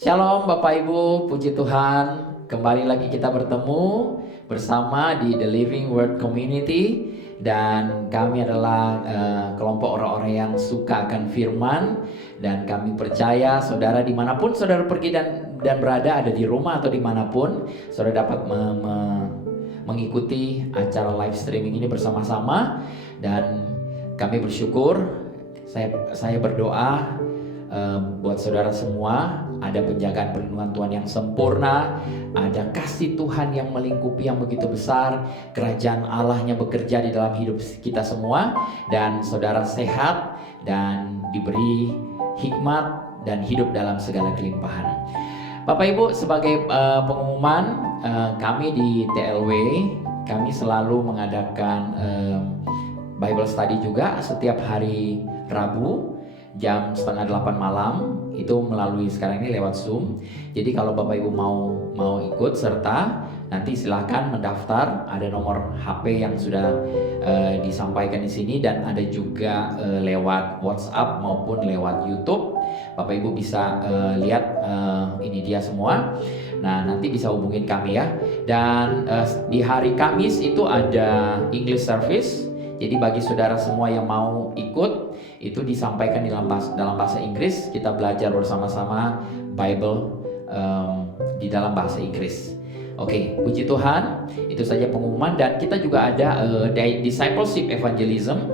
Shalom Bapak Ibu, puji Tuhan. Kembali lagi kita bertemu bersama di The Living Word Community. Dan kami adalah kelompok orang-orang yang suka akan firman. Dan kami percaya saudara dimanapun saudara pergi dan berada, ada di rumah atau dimanapun, saudara dapat mengikuti acara live streaming ini bersama-sama. Dan kami bersyukur, saya berdoa buat saudara semua, ada penjagaan perlindungan Tuhan yang sempurna, ada kasih Tuhan yang melingkupi yang begitu besar, kerajaan Allahnya bekerja di dalam hidup kita semua, dan saudara sehat dan diberi hikmat dan hidup dalam segala kelimpahan. Bapak Ibu, sebagai pengumuman, kami di TLW, kami selalu mengadakan Bible study juga setiap hari Rabu jam 7:30 malam, itu melalui sekarang ini lewat Zoom. Jadi kalau Bapak Ibu mau ikut serta, nanti silakan mendaftar. Ada nomor HP yang sudah disampaikan di sini, dan ada juga lewat WhatsApp maupun lewat YouTube. Bapak Ibu bisa lihat ini dia semua. Nah, nanti bisa hubungin kami ya. Dan di hari Kamis itu ada English service. Jadi bagi saudara semua yang mau ikut, itu disampaikan dalam bahasa Inggris. Kita belajar bersama-sama Bible di dalam bahasa Inggris. Oke, puji Tuhan. Itu saja pengumuman. Dan kita juga ada Discipleship Evangelism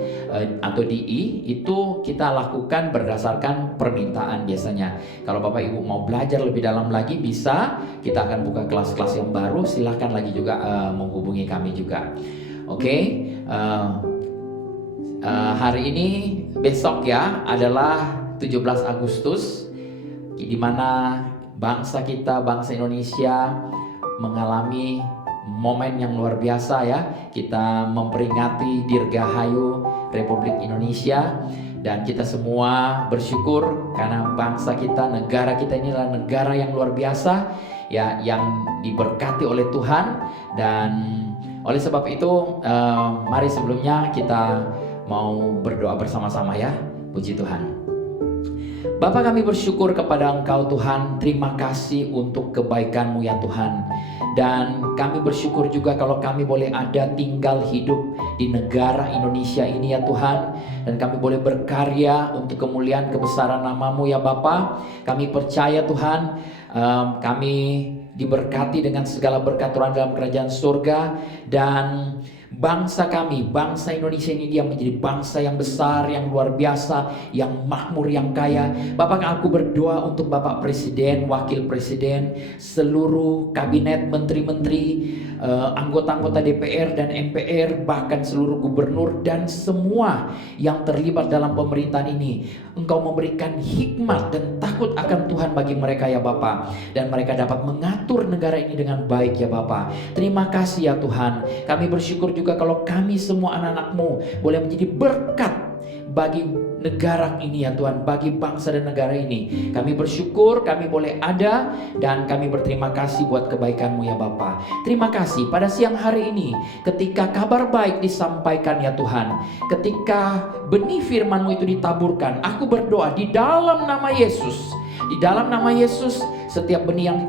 atau DI. Itu kita lakukan berdasarkan permintaan biasanya. Kalau Bapak Ibu mau belajar lebih dalam lagi, bisa. Kita akan buka kelas-kelas yang baru. Silahkan lagi juga menghubungi kami juga. Oke. Hari ini, besok ya, adalah 17 Agustus, di mana bangsa kita, bangsa Indonesia mengalami momen yang luar biasa ya. Kita memperingati Dirgahayu Republik Indonesia, dan kita semua bersyukur karena bangsa kita, negara kita ini adalah negara yang luar biasa ya, yang diberkati oleh Tuhan. Dan oleh sebab itu, mari sebelumnya kita mau berdoa bersama-sama ya. Puji Tuhan. Bapa, kami bersyukur kepada Engkau Tuhan. Terima kasih untuk kebaikan-Mu ya Tuhan. Dan kami bersyukur juga kalau kami boleh ada tinggal hidup di negara Indonesia ini ya Tuhan. Dan kami boleh berkarya untuk kemuliaan kebesaran nama-Mu ya Bapa. Kami percaya Tuhan, kami diberkati dengan segala berkat Tuhan dalam kerajaan surga. Dan bangsa kami, bangsa Indonesia ini, dia menjadi bangsa yang besar, yang luar biasa, yang makmur, yang kaya. Bapak, aku berdoa untuk Bapak Presiden, Wakil Presiden, seluruh kabinet, menteri-menteri, anggota-anggota DPR dan MPR, bahkan seluruh gubernur dan semua yang terlibat dalam pemerintahan ini. Engkau memberikan hikmat dan takut akan Tuhan bagi mereka ya Bapak, dan mereka dapat mengatur negara ini dengan baik ya Bapak. Terima kasih ya Tuhan. Kami bersyukur juga kalau kami semua anak-anak-Mu boleh menjadi berkat bagi negara ini ya Tuhan, bagi bangsa dan negara ini. Kami bersyukur kami boleh ada, dan kami berterima kasih buat kebaikan-Mu ya Bapa. Terima kasih pada siang hari ini ketika kabar baik disampaikan ya Tuhan, ketika benih firman-Mu itu ditaburkan. Aku berdoa di dalam nama Yesus, di dalam nama Yesus, setiap benih yang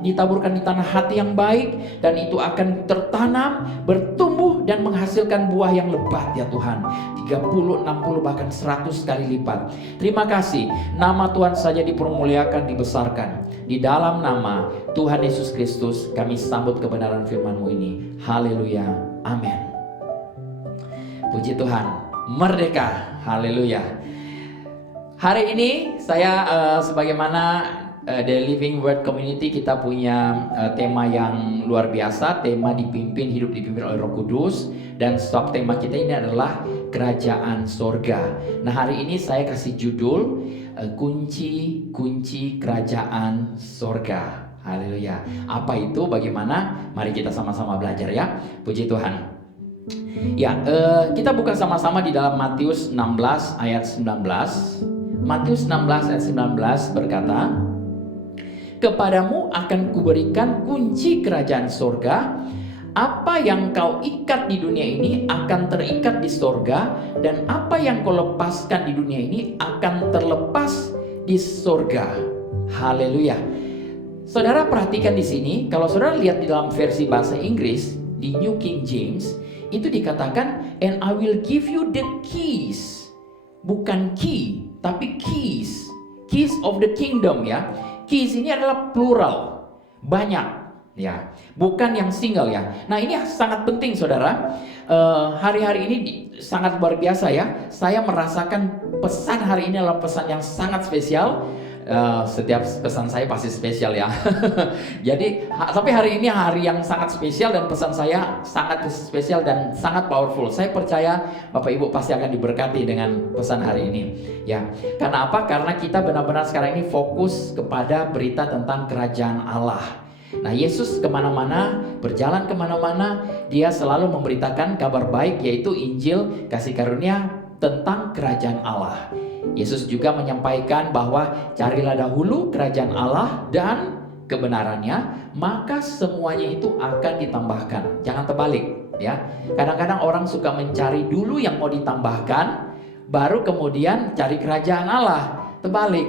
ditaburkan di tanah hati yang baik, dan itu akan tertanam, bertumbuh dan menghasilkan buah yang lebat ya Tuhan. 30, 60 bahkan 100 kali lipat. Terima kasih. Nama Tuhan saja dipermuliakan, dibesarkan. Di dalam nama Tuhan Yesus Kristus kami sambut kebenaran firman-Mu ini. Haleluya. Amin. Puji Tuhan. Merdeka. Haleluya. Hari ini saya sebagaimana The Living Word Community, kita punya tema yang luar biasa. Tema dipimpin oleh Roh Kudus, dan sub tema kita ini adalah kerajaan sorga. Nah, hari ini saya kasih judul kunci kerajaan sorga. Haleluya. Apa itu, bagaimana? Mari kita sama-sama belajar ya. Puji Tuhan. Ya, kita buka sama-sama di dalam Matius 16 ayat 19. Matius 16 ayat 19 berkata, "Kepadamu akan kuberikan kunci kerajaan sorga. Apa yang kau ikat di dunia ini akan terikat di sorga, dan apa yang kau lepaskan di dunia ini akan terlepas di sorga." Haleluya. Saudara perhatikan di sini, kalau saudara lihat di dalam versi bahasa Inggris di New King James itu dikatakan and I will give you the keys. Bukan key, tapi keys. Keys of the kingdom ya. Keys ini adalah plural, banyak ya, bukan yang single ya. Nah ini sangat penting saudara. Hari-hari ini sangat luar biasa ya. Saya merasakan pesan hari ini adalah pesan yang sangat spesial. Setiap pesan saya pasti spesial ya. Jadi tapi hari ini hari yang sangat spesial dan pesan saya sangat spesial dan sangat powerful. Saya percaya Bapak Ibu pasti akan diberkati dengan pesan hari ini ya. Karena apa? Karena kita benar-benar sekarang ini fokus kepada berita tentang kerajaan Allah. Nah Yesus kemana-mana, berjalan kemana-mana, dia selalu memberitakan kabar baik, yaitu Injil kasih karunia tentang kerajaan Allah. Yesus juga menyampaikan bahwa carilah dahulu kerajaan Allah dan kebenarannya, maka semuanya itu akan ditambahkan. Jangan terbalik ya. Kadang-kadang orang suka mencari dulu yang mau ditambahkan, baru kemudian cari kerajaan Allah. Terbalik,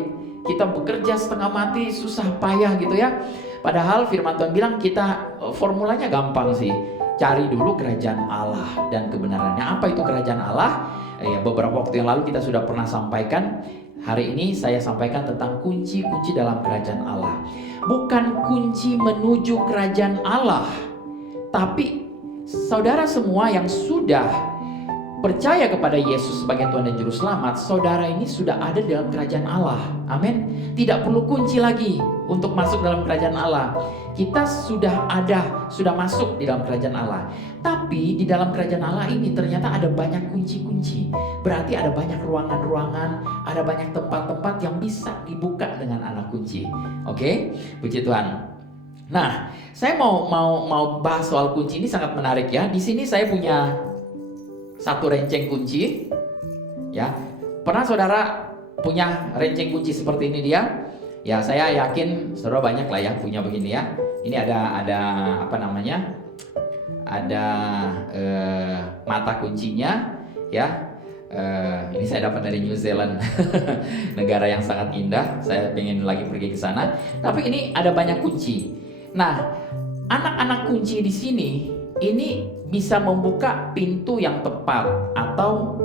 kita bekerja setengah mati, susah payah gitu ya. Padahal firman Tuhan bilang kita formulanya gampang sih. Cari dulu kerajaan Allah dan kebenarannya. Apa itu kerajaan Allah? Ya, beberapa waktu yang lalu kita sudah pernah sampaikan. Hari ini saya sampaikan tentang kunci-kunci dalam kerajaan Allah. Bukan kunci menuju kerajaan Allah, tapi saudara semua yang sudah percaya kepada Yesus sebagai Tuhan dan Juru Selamat, saudara ini sudah ada dalam kerajaan Allah. Amin. Tidak perlu kunci lagi untuk masuk dalam kerajaan Allah. Kita sudah ada, sudah masuk di dalam kerajaan Allah. Tapi di dalam kerajaan Allah ini ternyata ada banyak kunci-kunci. Berarti ada banyak ruangan-ruangan, ada banyak tempat-tempat yang bisa dibuka dengan anak kunci. Oke? Puji Tuhan. Nah, saya mau bahas soal kunci ini sangat menarik ya. Di sini saya punya satu renceng kunci. Ya. Pernah saudara punya renceng kunci seperti ini dia? Ya, saya yakin saudara banyak lah ya punya begini ya. Ini ada apa namanya? Ada mata kuncinya ya. Ini saya dapat dari New Zealand. Negara yang sangat indah. Saya pengen lagi pergi ke sana. Tapi ini ada banyak kunci. Nah, anak-anak kunci di sini ini bisa membuka pintu yang tepat atau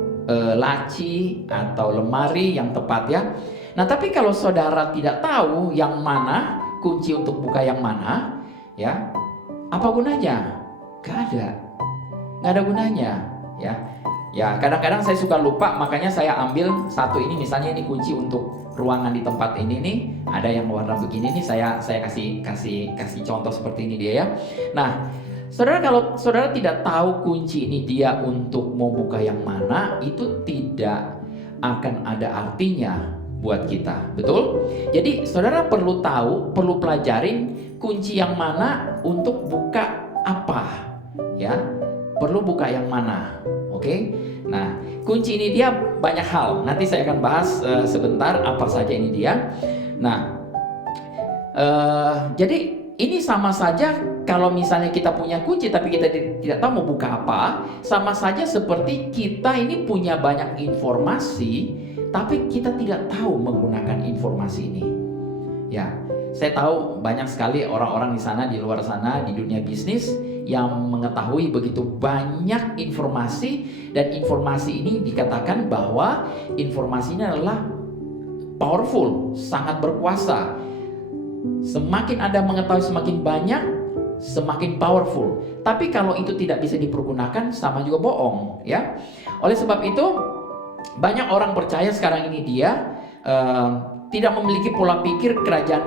laci atau lemari yang tepat ya. Nah, tapi kalau saudara tidak tahu yang mana kunci untuk buka yang mana, ya, apa gunanya? Gak ada gunanya, ya. Ya, kadang-kadang saya suka lupa, makanya saya ambil satu ini, misalnya ini kunci untuk ruangan di tempat ini nih, ada yang warna begini nih, saya kasih contoh seperti ini dia ya. Nah, saudara, kalau saudara tidak tahu kunci ini dia untuk mau buka yang mana, itu tidak akan ada artinya buat kita, betul? Jadi saudara perlu tahu, perlu pelajarin kunci yang mana untuk buka apa, ya? Perlu buka yang mana, oke? Nah, kunci ini dia banyak hal. Nanti saya akan bahas sebentar apa saja ini dia. Nah, jadi ini sama saja kalau misalnya kita punya kunci tapi kita tidak tahu mau buka apa, sama saja seperti kita ini punya banyak informasi tapi kita tidak tahu menggunakan informasi ini. Ya, saya tahu banyak sekali orang-orang di sana, di luar sana, di dunia bisnis yang mengetahui begitu banyak informasi, dan informasi ini dikatakan bahwa informasinya adalah powerful, sangat berkuasa. Semakin Anda mengetahui semakin banyak, semakin powerful. Tapi kalau itu tidak bisa dipergunakan, sama juga bohong, ya. Oleh sebab itu, banyak orang percaya sekarang ini dia tidak memiliki pola pikir kerajaan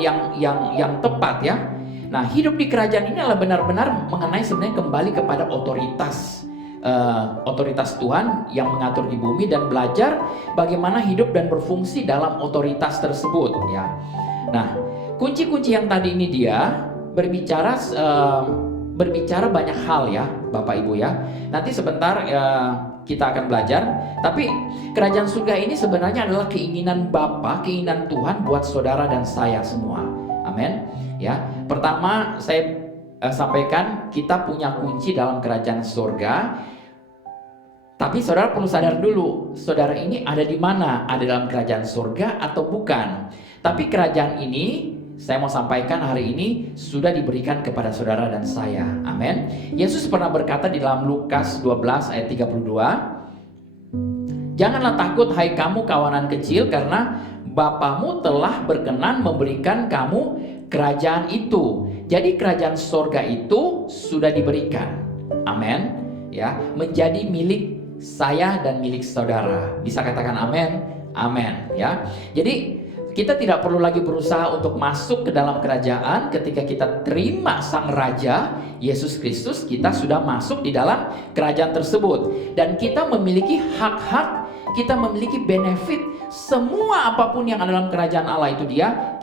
yang tepat ya. Nah, hidup di kerajaan ini adalah benar-benar mengenai sebenarnya kembali kepada otoritas Tuhan yang mengatur di bumi, dan belajar bagaimana hidup dan berfungsi dalam otoritas tersebut ya. Nah, kunci-kunci yang tadi ini dia berbicara banyak hal ya, Bapak Ibu ya. Nanti sebentar kita akan belajar. Tapi kerajaan surga ini sebenarnya adalah keinginan Bapa, keinginan Tuhan buat saudara dan saya semua. Amin. Ya. Pertama saya sampaikan kita punya kunci dalam kerajaan surga. Tapi saudara perlu sadar dulu, saudara ini ada di mana? Ada dalam kerajaan surga atau bukan? Tapi kerajaan ini, saya mau sampaikan hari ini, sudah diberikan kepada saudara dan saya. Amin. Yesus pernah berkata di dalam Lukas 12 ayat 32, "Janganlah takut hai kamu kawanan kecil, karena Bapamu telah berkenan memberikan kamu kerajaan itu." Jadi kerajaan surga itu sudah diberikan. Amin. Ya, menjadi milik saya dan milik saudara. Bisa katakan amin? Amin, ya. Jadi kita tidak perlu lagi berusaha untuk masuk ke dalam kerajaan. Ketika kita terima Sang Raja Yesus Kristus, kita sudah masuk di dalam kerajaan tersebut. Dan kita memiliki hak-hak, kita memiliki benefit. Semua apapun yang ada dalam kerajaan Allah itu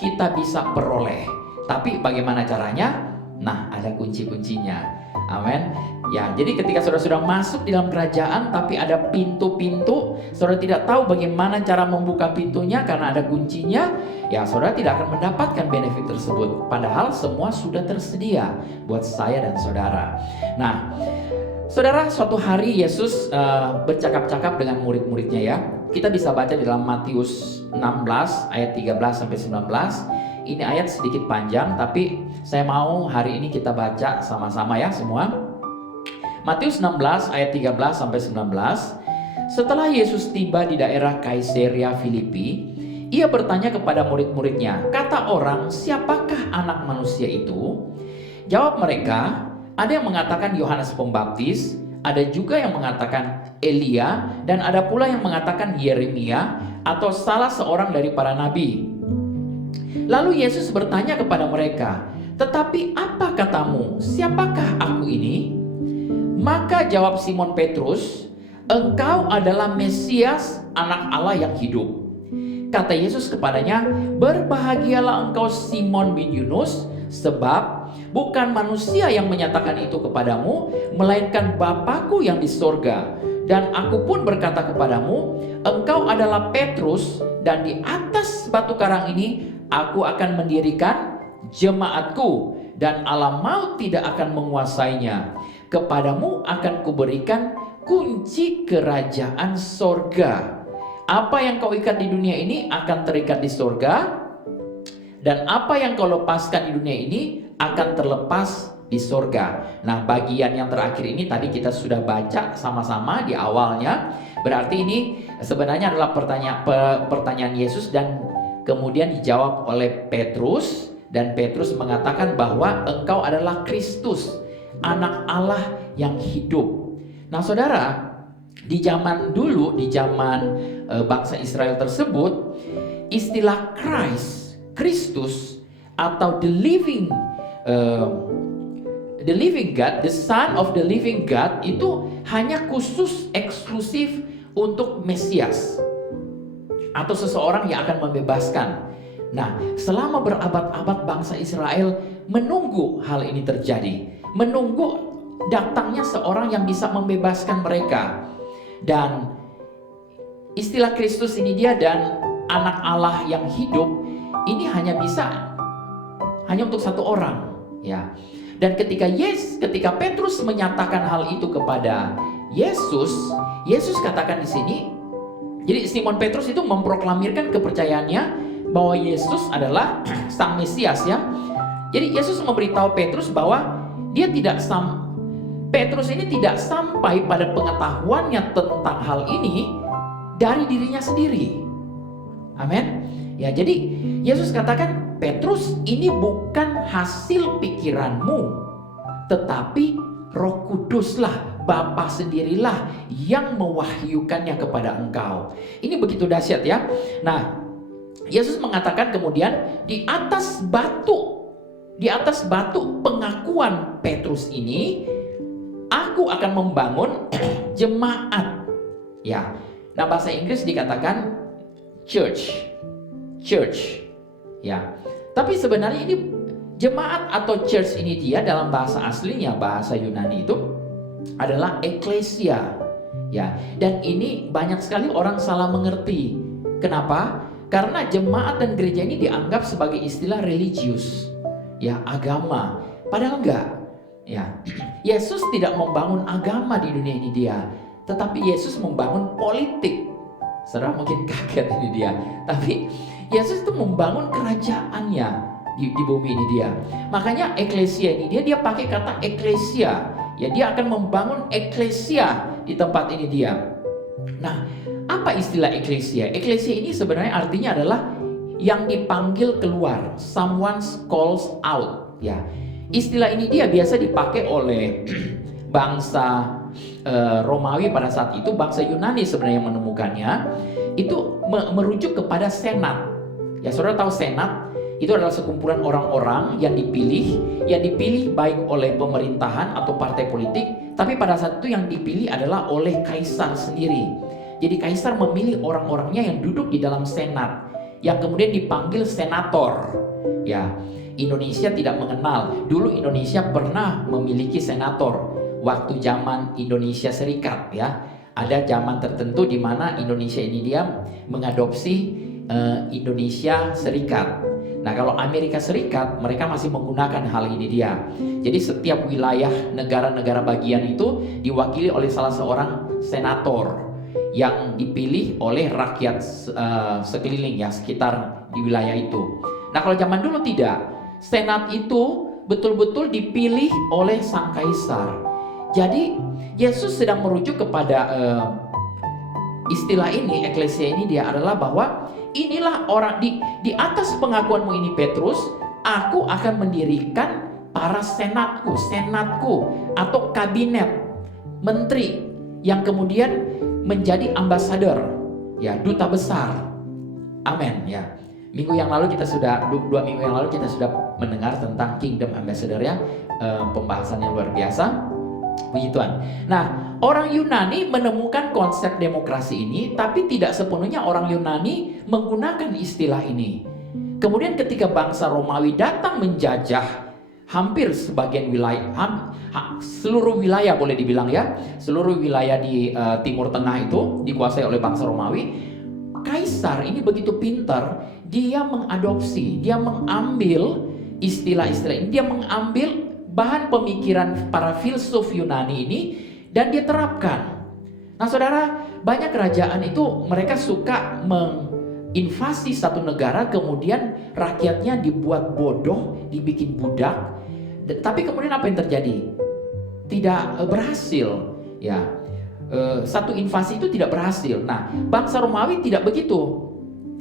kita bisa peroleh. Tapi bagaimana caranya? Nah, ada kunci-kuncinya. Amin. Ya, jadi ketika saudara sudah masuk di dalam kerajaan, tapi ada pintu-pintu, saudara tidak tahu bagaimana cara membuka pintunya karena ada kuncinya, ya saudara tidak akan mendapatkan benefit tersebut. Padahal semua sudah tersedia buat saya dan saudara. Nah, saudara, suatu hari Yesus bercakap-cakap dengan murid-muridnya ya. Kita bisa baca di dalam Matius 16 ayat 13 sampai 19. Ini ayat sedikit panjang, tapi saya mau hari ini kita baca sama-sama ya semua. Matius 16 ayat 13 sampai 19. Setelah Yesus tiba di daerah Kaisarea Filipi, ia bertanya kepada murid-muridnya, "Kata orang, siapakah anak manusia itu?" Jawab mereka, "Ada yang mengatakan Yohanes Pembaptis, ada juga yang mengatakan Elia, dan ada pula yang mengatakan Yeremia atau salah seorang dari para nabi." Lalu Yesus bertanya kepada mereka, "Tetapi apa katamu? Siapakah aku ini?" Maka jawab Simon Petrus, "Engkau adalah Mesias, anak Allah yang hidup." Kata Yesus kepadanya, "Berbahagialah engkau Simon bin Yunus, sebab bukan manusia yang menyatakan itu kepadamu, melainkan Bapa-Ku yang di sorga. Dan aku pun berkata kepadamu, engkau adalah Petrus, dan di atas batu karang ini aku akan mendirikan jemaatku, dan alam maut tidak akan menguasainya. Kepadamu akan kuberikan kunci kerajaan sorga. Apa yang kau ikat di dunia ini akan terikat di sorga, dan apa yang kau lepaskan di dunia ini akan terlepas di sorga." Nah, bagian yang terakhir ini tadi kita sudah baca sama-sama di awalnya. Berarti ini sebenarnya adalah pertanyaan Yesus, dan kemudian dijawab oleh Petrus, dan Petrus mengatakan bahwa engkau adalah Kristus, anak Allah yang hidup. Nah, saudara, di zaman dulu, di zaman bangsa Israel tersebut, istilah Kristus atau the living God, the Son of the living God, itu hanya khusus eksklusif untuk Mesias atau seseorang yang akan membebaskan. Nah, selama berabad-abad bangsa Israel menunggu hal ini terjadi, menunggu datangnya seorang yang bisa membebaskan mereka. Dan istilah Kristus ini dan anak Allah yang hidup ini hanya untuk satu orang, ya. Dan ketika Petrus menyatakan hal itu kepada Yesus katakan di sini. Jadi Simon Petrus itu memproklamirkan kepercayaannya bahwa Yesus adalah Sang Mesias, ya. Jadi Yesus memberitahu Petrus bahwa Petrus ini tidak sampai pada pengetahuannya tentang hal ini dari dirinya sendiri. Amin. Ya, jadi Yesus katakan, "Petrus, ini bukan hasil pikiranmu, tetapi Roh Kuduslah, Bapa sendirilah yang mewahyukannya kepada engkau." Ini begitu dahsyat, ya. Nah, Yesus mengatakan kemudian di atas batu pengakuan Petrus ini, aku akan membangun jemaat. Ya. Nah, bahasa Inggris dikatakan church. Ya. Tapi sebenarnya ini jemaat atau church ini dalam bahasa aslinya, bahasa Yunani itu adalah eklesia, ya. Dan ini banyak sekali orang salah mengerti. Kenapa? Karena jemaat dan gereja ini dianggap sebagai istilah religius, ya, agama. Padahal enggak, ya. Yesus tidak membangun agama di dunia ini Tetapi Yesus membangun politik. Saudara mungkin kaget ini dia. Tapi Yesus itu membangun kerajaannya di bumi ini dia. Makanya eklesia ini dia pakai kata eklesia. Ya, dia akan membangun eklesia di tempat ini dia. Nah, apa istilah eklesia? Eklesia ini sebenarnya artinya adalah yang dipanggil keluar. Someone calls out. Ya, istilah ini dia biasa dipakai oleh bangsa Romawi pada saat itu, bangsa Yunani sebenarnya yang menemukannya. Itu merujuk kepada senat. Ya, saudara tahu senat itu adalah sekumpulan orang-orang yang dipilih baik oleh pemerintahan atau partai politik, tapi pada saat itu yang dipilih adalah oleh kaisar sendiri. Jadi kaisar memilih orang-orangnya yang duduk di dalam senat, yang kemudian dipanggil senator. Ya, Indonesia tidak mengenal. Dulu Indonesia pernah memiliki senator waktu zaman Indonesia Serikat, ya. Ada zaman tertentu di mana Indonesia ini dia mengadopsi Indonesia Serikat. Nah, kalau Amerika Serikat mereka masih menggunakan hal ini dia. Jadi setiap wilayah negara-negara bagian itu diwakili oleh salah seorang senator yang dipilih oleh rakyat sekeliling, ya, sekitar di wilayah itu. Nah, kalau zaman dulu tidak. Senat itu betul-betul dipilih oleh sang kaisar. Jadi Yesus sedang merujuk kepada istilah ini, eklesia ini dia adalah bahwa inilah orang di atas pengakuanmu ini Petrus, aku akan mendirikan para senatku atau kabinet menteri yang kemudian menjadi ambasador, ya, duta besar. Amin, ya. Minggu yang lalu kita sudah 2 minggu yang lalu kita sudah mendengar tentang kingdom ambassador, ya, pembahasan yang luar biasa. Puji Tuhan. Nah, orang Yunani menemukan konsep demokrasi ini, tapi tidak sepenuhnya orang Yunani menggunakan istilah ini. Kemudian ketika bangsa Romawi datang menjajah hampir sebagian wilayah, seluruh wilayah boleh dibilang, ya, seluruh wilayah di Timur Tengah itu dikuasai oleh bangsa Romawi. Kaisar ini begitu pintar, dia mengadopsi, dia mengambil istilah-istilah ini, dia mengambil bahan pemikiran para filsuf Yunani ini dan dia terapkan. Nah, saudara, banyak kerajaan itu mereka suka menginvasi satu negara, kemudian rakyatnya dibuat bodoh, dibikin budak. Tapi kemudian apa yang terjadi? Tidak berhasil, ya. Satu invasi itu tidak berhasil. Nah, bangsa Romawi tidak begitu.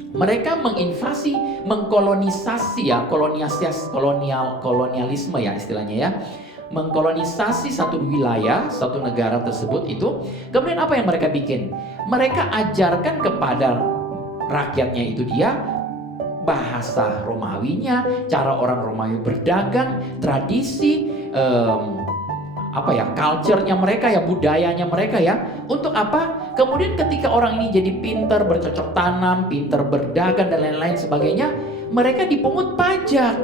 Mereka menginvasi, mengkolonisasi, ya, kolonialisme, ya, istilahnya, ya, mengkolonisasi satu wilayah, satu negara tersebut itu. Kemudian apa yang mereka bikin? Mereka ajarkan kepada rakyatnya itu dia bahasa Romawinya, cara orang Romawi berdagang, tradisi, culture-nya mereka, ya, budayanya mereka, ya. Untuk apa? Kemudian ketika orang ini jadi pintar bercocok tanam, pintar berdagang dan lain-lain sebagainya, mereka dipungut pajak.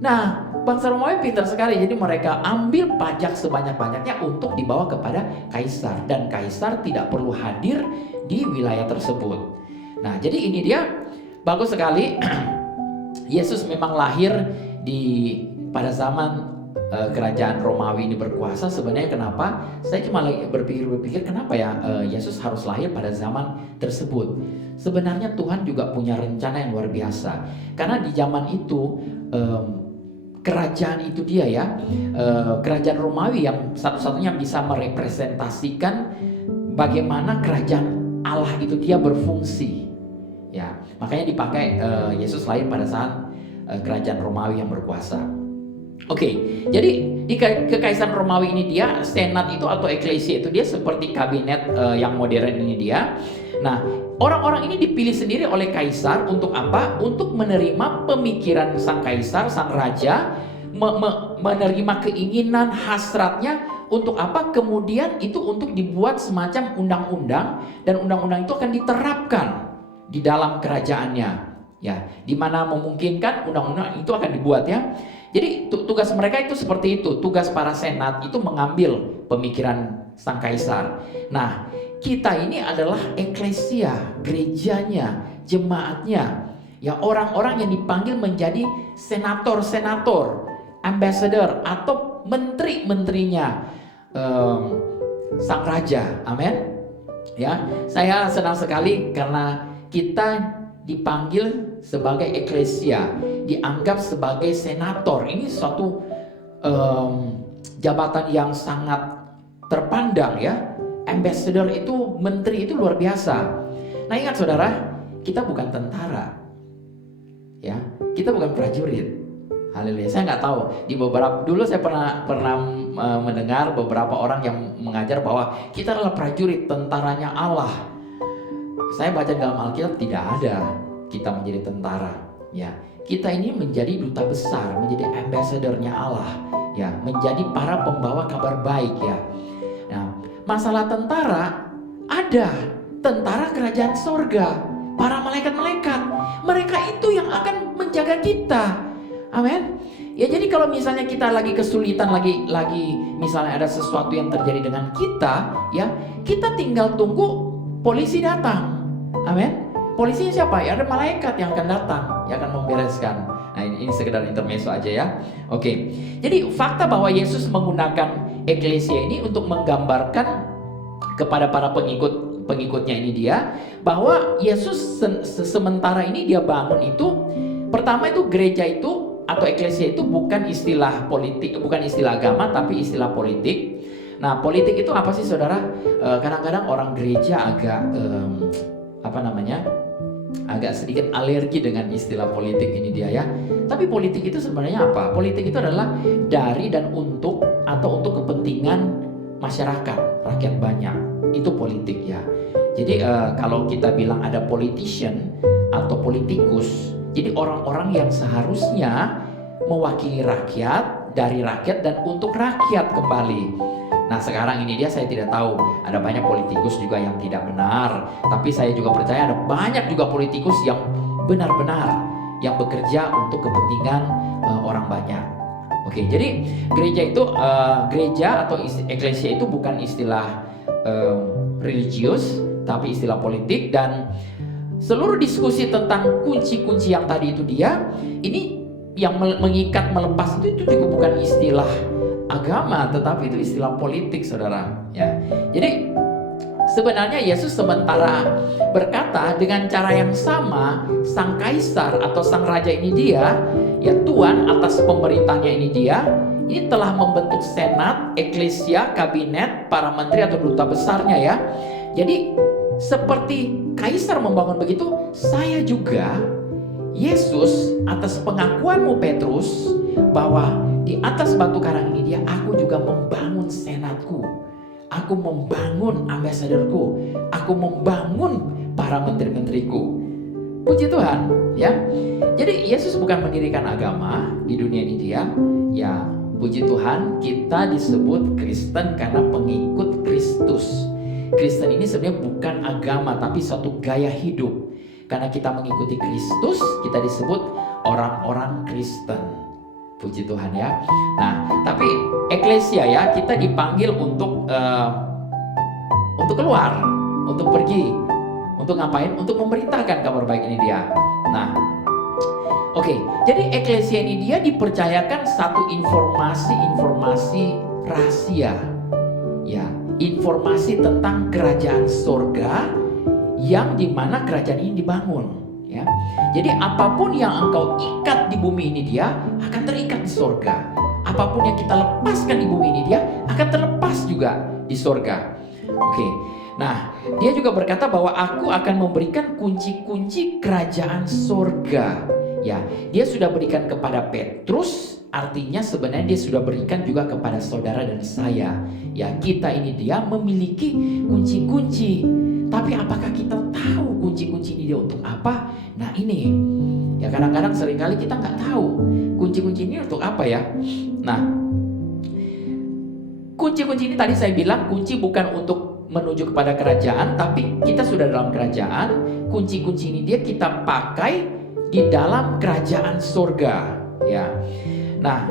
Nah, bangsa Romawi pintar sekali, jadi mereka ambil pajak sebanyak-banyaknya untuk dibawa kepada kaisar, dan kaisar tidak perlu hadir di wilayah tersebut. Nah, jadi ini dia bagus sekali. Yesus memang lahir pada zaman kerajaan Romawi ini berkuasa. Sebenarnya kenapa? Saya cuma lagi berpikir kenapa, ya, Yesus harus lahir pada zaman tersebut. Sebenarnya Tuhan juga punya rencana yang luar biasa. Karena di zaman itu kerajaan itu dia, ya, kerajaan Romawi yang satu-satunya bisa merepresentasikan bagaimana kerajaan Allah itu dia berfungsi. Ya, makanya dipakai Yesus lahir pada saat kerajaan Romawi yang berkuasa. Oke, jadi di kekaisaran Romawi ini dia, senat itu atau eklesia itu dia seperti kabinet yang modern ini dia. Nah, orang-orang ini dipilih sendiri oleh kaisar untuk apa? Untuk menerima pemikiran sang kaisar, sang raja, menerima keinginan, hasratnya untuk apa? Kemudian itu untuk dibuat semacam undang-undang, dan undang-undang itu akan diterapkan di dalam kerajaannya, ya, di mana memungkinkan undang-undang itu akan dibuat, ya. Jadi tugas mereka itu seperti itu. Tugas para senat itu mengambil pemikiran sang kaisar. Nah, kita ini adalah eklesia, gerejanya, jemaatnya, ya, orang-orang yang dipanggil menjadi senator, ambassador atau menteri-menterinya. sang raja. Amin. Ya, saya senang sekali karena kita dipanggil sebagai eklesia, dianggap sebagai senator. Ini suatu jabatan yang sangat terpandang ya. Ambassador itu, menteri itu luar biasa. Nah ingat saudara, kita bukan tentara, ya, kita bukan prajurit. Haleluya. Saya nggak tahu di beberapa, dulu saya pernah mendengar beberapa orang yang mengajar bahwa kita adalah prajurit, tentaranya Allah. Saya baca dalam Alkitab tidak ada kita menjadi tentara, ya. Kita ini menjadi duta besar, menjadi ambassadornya Allah, ya, menjadi para pembawa kabar baik, ya. Nah, masalah tentara, ada tentara kerajaan sorga, para malaikat-malaikat, mereka itu yang akan menjaga kita. Amin. Ya, jadi kalau misalnya kita lagi kesulitan, lagi misalnya ada sesuatu yang terjadi dengan kita, ya, kita tinggal tunggu polisi datang. Amin. Polisinya siapa? Ya, ada malaikat yang akan datang, yang akan membereskan. Nah, ini sekedar intermezzo aja ya. Oke. Jadi fakta bahwa Yesus menggunakan eklesia ini untuk menggambarkan kepada para pengikutnya ini dia, bahwa Yesus sementara ini dia bangun itu, pertama itu gereja itu atau eklesia itu bukan istilah politik, bukan istilah agama, tapi istilah politik. Nah, politik itu apa sih saudara? Kadang-kadang orang gereja agak agak sedikit alergi dengan istilah politik ini dia ya. Tapi politik itu sebenarnya apa? Politik itu adalah dari dan untuk atau untuk kepentingan masyarakat, rakyat banyak. Itu politik ya. Jadi kalau kita bilang ada politician atau politikus, jadi orang-orang yang seharusnya mewakili rakyat, dari rakyat dan untuk rakyat kembali. Nah sekarang ini dia, saya tidak tahu, ada banyak politikus juga yang tidak benar, tapi saya juga percaya ada banyak juga politikus yang benar-benar yang bekerja untuk kepentingan orang banyak. Oke, jadi gereja itu gereja atau eklesia itu bukan istilah religius, tapi istilah politik. Dan seluruh diskusi tentang kunci-kunci yang tadi itu dia, ini yang mengikat, melepas itu juga bukan istilah agama, tetapi itu istilah politik saudara ya. Jadi sebenarnya Yesus sementara berkata dengan cara yang sama, sang kaisar atau sang raja ini dia, ya Tuhan atas pemerintahnya ini dia, ini telah membentuk senat, eklesia, kabinet, para menteri atau duta besarnya ya. Jadi seperti kaisar membangun begitu, saya juga, Yesus atas pengakuanmu Petrus bahwa di atas batu karang ini dia, aku juga membangun senatku, aku membangun ambasadorku, aku membangun para menteri-menteriku. Puji Tuhan ya. Jadi Yesus bukan mendirikan agama di dunia ini dia, ya puji Tuhan kita disebut Kristen karena pengikut Kristus. Kristen ini sebenarnya bukan agama tapi suatu gaya hidup. Karena kita mengikuti Kristus, kita disebut orang-orang Kristen. Puji Tuhan ya. Nah, tapi eklesia ya, kita dipanggil untuk keluar, untuk pergi, untuk ngapain? Untuk memberitakan kabar baik ini dia. Nah, oke. Jadi eklesia ini dia dipercayakan satu informasi rahasia, ya, informasi tentang kerajaan sorga yang dimana kerajaan ini dibangun. Ya. Jadi apapun yang engkau ikat di bumi ini dia akan terikat di sorga. Apapun yang kita lepaskan di bumi ini dia akan terlepas juga di sorga. Oke. Nah, dia juga berkata bahwa aku akan memberikan kunci-kunci kerajaan sorga. Ya, dia sudah berikan kepada Petrus, artinya sebenarnya dia sudah berikan juga kepada saudara dan saya. Ya, kita ini dia memiliki kunci-kunci. Tapi apakah kita tahu kunci-kunci ini dia untuk apa? Nah ini, ya kadang-kadang seringkali kita nggak tahu kunci-kunci ini untuk apa ya. Nah, kunci-kunci ini tadi saya bilang kunci bukan untuk menuju kepada kerajaan, tapi kita sudah dalam kerajaan. Kunci-kunci ini dia kita pakai di dalam kerajaan surga. Ya, nah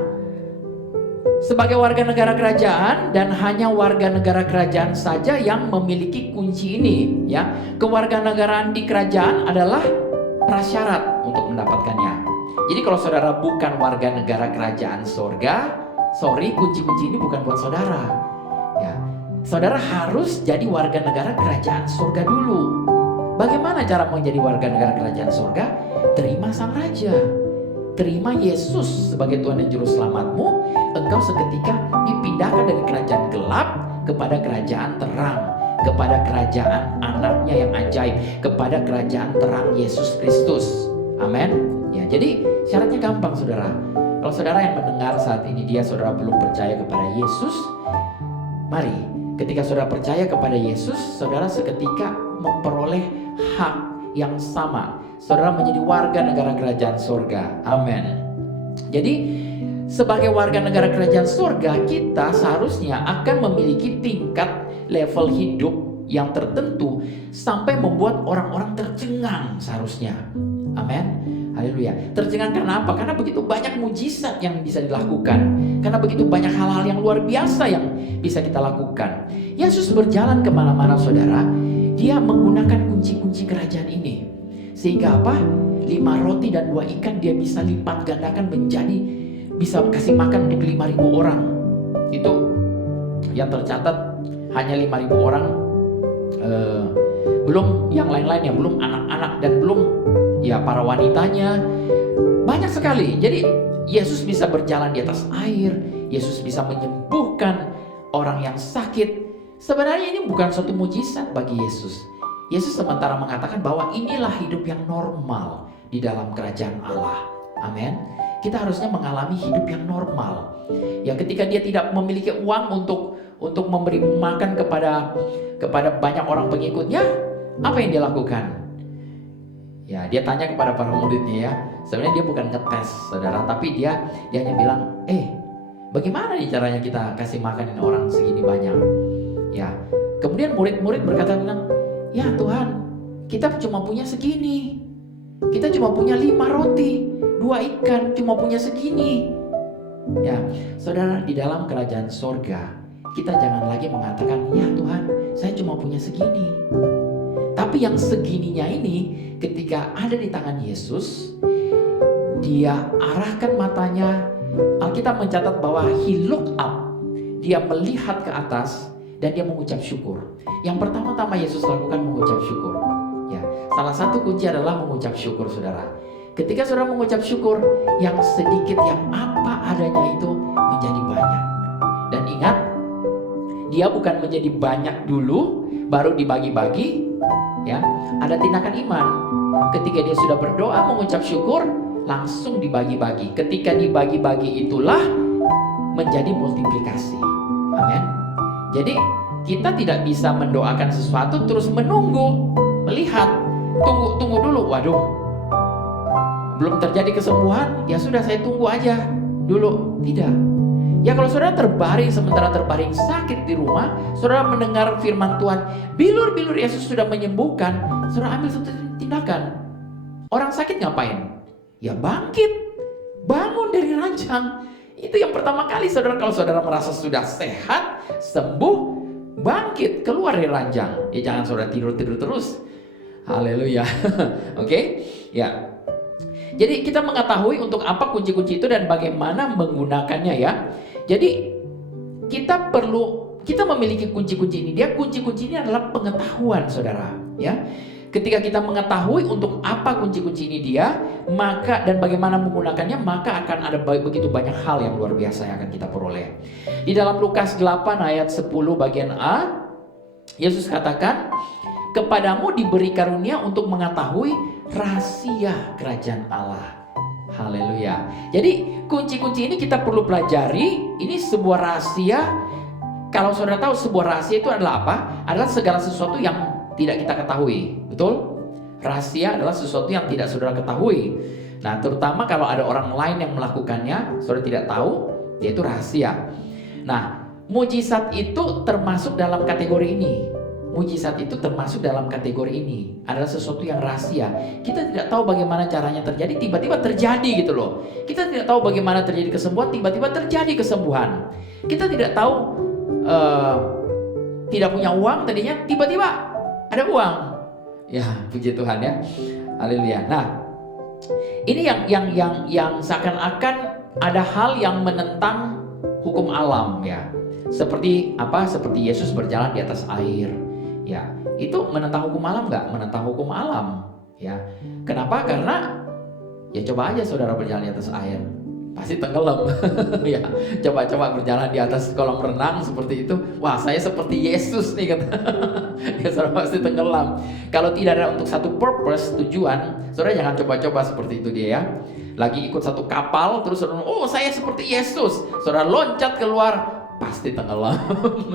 sebagai warga negara kerajaan dan hanya warga negara kerajaan saja yang memiliki kunci ini ya. Kewarganegaraan di kerajaan adalah prasyarat untuk mendapatkannya. Jadi kalau saudara bukan warga negara kerajaan surga, sorry, kunci-kunci ini bukan buat saudara. Ya. saudara harus jadi warga negara kerajaan surga dulu. Bagaimana cara menjadi warga negara kerajaan surga? Terima sang raja, terima Yesus sebagai Tuhan dan Juru Selamatmu. Engkau seketika dipindahkan dari kerajaan gelap kepada kerajaan terang, kepada kerajaan anaknya yang ajaib, kepada kerajaan terang Yesus Kristus. Amin. Ya, jadi syaratnya gampang, saudara. Kalau saudara yang mendengar saat ini saudara belum percaya kepada Yesus, mari, ketika saudara percaya kepada Yesus, saudara seketika memperoleh hak yang sama. Saudara menjadi warga negara kerajaan surga. Amin. Jadi sebagai warga negara kerajaan surga, kita seharusnya akan memiliki tingkat level hidup yang tertentu sampai membuat orang-orang tercengang seharusnya. Amin. Haleluya. Tercengang karena apa? Karena begitu banyak mujizat yang bisa dilakukan. Karena begitu banyak hal-hal yang luar biasa yang bisa kita lakukan. Yesus berjalan kemana-mana, saudara. Dia menggunakan kunci-kunci kerajaan ini. Sehingga apa? 5 roti dan 2 ikan dia bisa lipat gandakan menjadi, bisa kasih makan untuk 5.000 orang. Itu yang tercatat hanya 5.000 orang. Belum yang lain-lainnya, belum anak-anak dan belum ya para wanitanya. Banyak sekali. Jadi Yesus bisa berjalan di atas air. Yesus bisa menyembuhkan orang yang sakit. Sebenarnya ini bukan suatu mujizat bagi Yesus. Yesus sementara mengatakan bahwa inilah hidup yang normal di dalam kerajaan Allah. Amin. Kita harusnya mengalami hidup yang normal. Ya, ketika dia tidak memiliki uang untuk memberi makan kepada banyak orang pengikutnya, apa yang dia lakukan? Ya, dia tanya kepada para muridnya ya. Sebenarnya dia bukan ngetes, saudara, tapi dia hanya bilang, bagaimana nih caranya kita kasih makanin orang segini banyak? Ya, kemudian murid-murid berkata bilang, ya Tuhan, kita cuma punya segini. Kita cuma punya 5 roti, 2 ikan, cuma punya segini. Ya, saudara, di dalam kerajaan surga, kita jangan lagi mengatakan, ya Tuhan, saya cuma punya segini. Tapi yang segininya ini, ketika ada di tangan Yesus, dia arahkan matanya. Alkitab mencatat bahwa he looked up. Dia melihat ke atas dan dia mengucap syukur. Yang pertama-tama Yesus lakukan mengucap syukur. Ya, salah satu kunci adalah mengucap syukur, saudara. Ketika saudara mengucap syukur, yang sedikit, yang apa adanya itu menjadi banyak. Dan ingat, dia bukan menjadi banyak dulu, baru dibagi-bagi. Ya, ada tindakan iman. Ketika dia sudah berdoa mengucap syukur, langsung dibagi-bagi. Ketika dibagi-bagi itulah menjadi multiplikasi. Amin. Jadi kita tidak bisa mendoakan sesuatu terus menunggu, melihat, tunggu dulu. Waduh, belum terjadi kesembuhan, ya sudah saya tunggu aja dulu. Tidak. Ya, kalau saudara sementara terbaring sakit di rumah, saudara mendengar firman Tuhan, bilur-bilur Yesus sudah menyembuhkan, saudara ambil satu tindakan. Orang sakit ngapain? Ya bangkit, bangun dari ranjang. Itu yang pertama kali, saudara. Kalau saudara merasa sudah sehat, sembuh, bangkit, keluar dari ranjang. Ya jangan saudara tidur terus. Haleluya. Oke? Ya. Jadi kita mengetahui untuk apa kunci-kunci itu dan bagaimana menggunakannya ya. Jadi kita memiliki kunci-kunci ini. Kunci-kunci ini adalah pengetahuan, saudara. Ya. Ketika kita mengetahui untuk apa kunci-kunci ini maka dan bagaimana menggunakannya, maka akan ada begitu banyak hal yang luar biasa yang akan kita peroleh. Di dalam Lukas 8 ayat 10 bagian A, Yesus katakan, kepadamu diberi karunia untuk mengetahui rahasia kerajaan Allah. Haleluya. Jadi kunci-kunci ini kita perlu pelajari. Ini sebuah rahasia. Kalau saudara tahu sebuah rahasia itu adalah apa? Adalah segala sesuatu yang tidak kita ketahui. Betul? Rahasia adalah sesuatu yang tidak saudara ketahui. Nah, terutama kalau ada orang lain yang melakukannya, saudara tidak tahu, yaitu rahasia. Nah, mujizat itu termasuk dalam kategori ini. Mujizat itu termasuk dalam kategori ini. Adalah sesuatu yang rahasia. Kita tidak tahu bagaimana caranya terjadi, tiba-tiba terjadi gitu loh. Kita tidak tahu bagaimana terjadi kesembuhan, tiba-tiba terjadi kesembuhan. Kita tidak tahu tidak punya uang tadinya, tiba-tiba ada uang. Ya, puji Tuhan ya. Haleluya. Nah, ini yang seakan-akan ada hal yang menentang hukum alam ya. Seperti apa? Seperti Yesus berjalan di atas air. Ya, itu menentang hukum alam nggak? Menentang hukum alam. Ya, kenapa? Karena ya coba aja saudara berjalan di atas air, pasti tenggelam. Ya, coba berjalan di atas kolam renang seperti itu. Wah, saya seperti Yesus nih kata. Ya, saudara pasti tenggelam. Kalau tidak ada untuk satu purpose, tujuan, saudara jangan coba-coba seperti itu dia ya. Lagi ikut satu kapal, terus saudara, oh saya seperti Yesus, saudara loncat keluar, pasti tenggelam.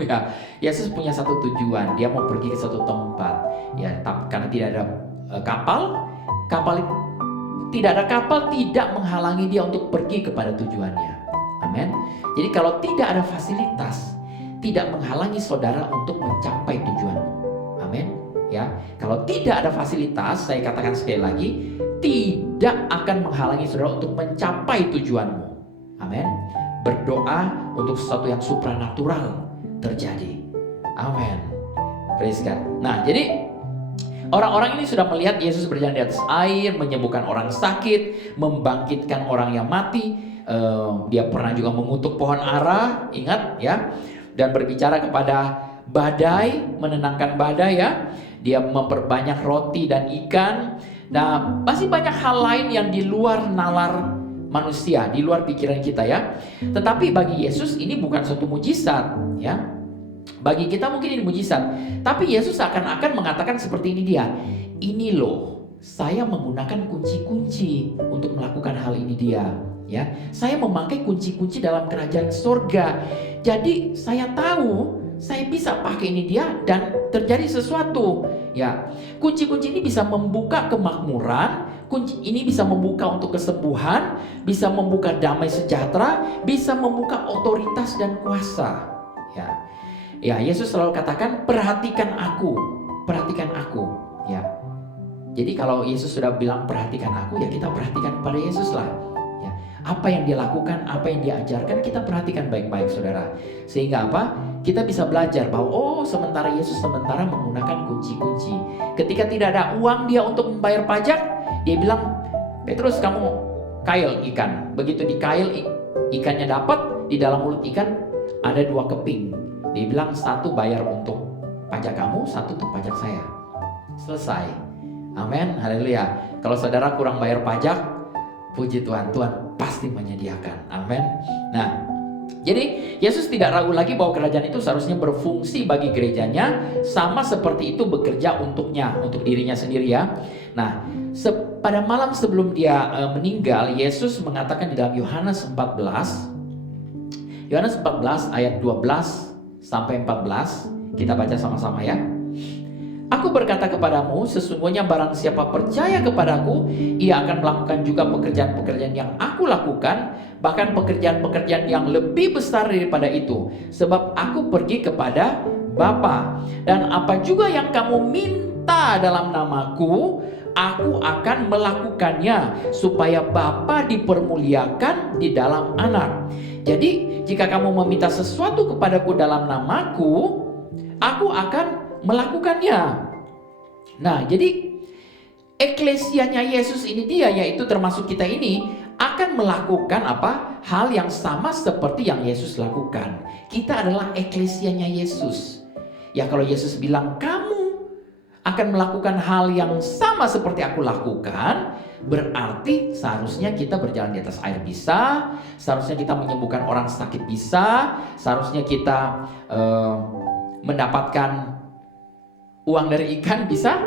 Ya, Yesus punya satu tujuan, dia mau pergi ke satu tempat. Ya, karena tidak ada kapal tidak menghalangi dia untuk pergi kepada tujuannya. Amin. Jadi kalau tidak ada fasilitas, tidak menghalangi saudara untuk mencapai tujuanmu. Amin. Ya, kalau tidak ada fasilitas, saya katakan sekali lagi, tidak akan menghalangi saudara untuk mencapai tujuanmu. Amin. Berdoa untuk sesuatu yang supranatural terjadi. Amin. Praise God. Nah, jadi orang-orang ini sudah melihat Yesus berjalan di atas air, menyembuhkan orang sakit, membangkitkan orang yang mati. Dia pernah juga mengutuk pohon ara, ingat ya, dan berbicara kepada badai, menenangkan badai ya. Dia memperbanyak roti dan ikan. Nah, masih banyak hal lain yang di luar nalar manusia, di luar pikiran kita ya. Tetapi bagi Yesus ini bukan suatu mujizat ya. Bagi kita mungkin ini mujizat, tapi Yesus akan mengatakan seperti ini dia. Ini loh, saya menggunakan kunci-kunci untuk melakukan hal ini dia. Ya, saya memakai kunci-kunci dalam kerajaan surga. Jadi saya tahu saya bisa pakai ini dia dan terjadi sesuatu. Ya, kunci-kunci ini bisa membuka kemakmuran, kunci ini bisa membuka untuk kesembuhan, bisa membuka damai sejahtera, bisa membuka otoritas dan kuasa. Ya. Ya, Yesus selalu katakan, perhatikan aku. Ya. Jadi kalau Yesus sudah bilang perhatikan aku, ya kita perhatikan kepada Yesus lah. Ya. Apa yang dia lakukan, apa yang dia ajarkan, kita perhatikan baik-baik saudara. Sehingga apa? Kita bisa belajar bahwa sementara Yesus menggunakan kunci-kunci. Ketika tidak ada uang dia untuk membayar pajak, dia bilang, Petrus kamu kail ikan. Begitu dikail ikannya dapat, di dalam mulut ikan ada 2 keping. Dia bilang 1 bayar untuk pajak kamu, 1 untuk pajak saya. Selesai. Amin, haleluya. Kalau saudara kurang bayar pajak, puji Tuhan, Tuhan pasti menyediakan. Amin. Nah, jadi Yesus tidak ragu lagi bahwa kerajaan itu seharusnya berfungsi bagi gerejanya, sama seperti itu bekerja untuknya, untuk dirinya sendiri ya. Nah, pada malam sebelum dia meninggal, Yesus mengatakan di dalam Yohanes 14 ayat 12 sampai 14, kita baca sama-sama ya. Aku berkata kepadamu, sesungguhnya barang siapa percaya kepadaku, ia akan melakukan juga pekerjaan-pekerjaan yang aku lakukan, bahkan pekerjaan-pekerjaan yang lebih besar daripada itu, sebab aku pergi kepada Bapa. Dan apa juga yang kamu minta dalam namaku, aku akan melakukannya, supaya Bapa dipermuliakan di dalam Anak. Jadi jika kamu meminta sesuatu kepadaku dalam namaku, aku akan melakukannya. Nah, jadi eklesianya Yesus ini dia, yaitu termasuk kita ini, akan melakukan apa? Hal yang sama seperti yang Yesus lakukan. Kita adalah eklesianya Yesus. Ya, kalau Yesus bilang kamu akan melakukan hal yang sama seperti aku lakukan, berarti seharusnya kita berjalan di atas air bisa, seharusnya kita menyembuhkan orang sakit bisa, seharusnya kita mendapatkan uang dari ikan bisa.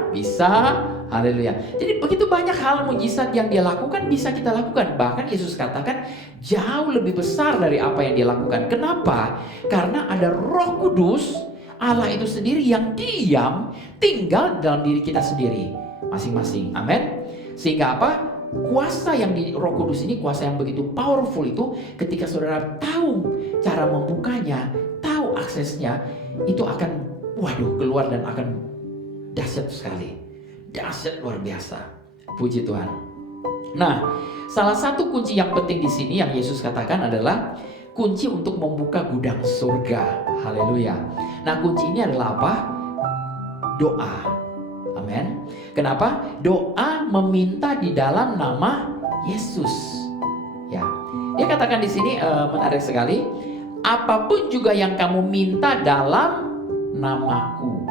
Haleluya. Jadi begitu banyak hal mujizat yang dia lakukan bisa kita lakukan. Bahkan Yesus katakan jauh lebih besar dari apa yang dia lakukan. Kenapa? Karena ada Roh Kudus, Allah itu sendiri yang diam tinggal dalam diri kita sendiri masing-masing. Amin. Sehingga apa? Kuasa yang di Roh Kudus ini, kuasa yang begitu powerful itu, ketika saudara tahu cara membukanya, tahu aksesnya, itu akan keluar dan akan dahsyat sekali. Dahsyat luar biasa. Puji Tuhan. Nah, salah satu kunci yang penting di sini yang Yesus katakan adalah kunci untuk membuka gudang surga. Haleluya. Nah, kunci ini adalah apa? Doa. Amin. Kenapa? Doa meminta di dalam nama Yesus. Ya. Dia katakan di sini menarik sekali. apapun juga yang kamu minta dalam namaku.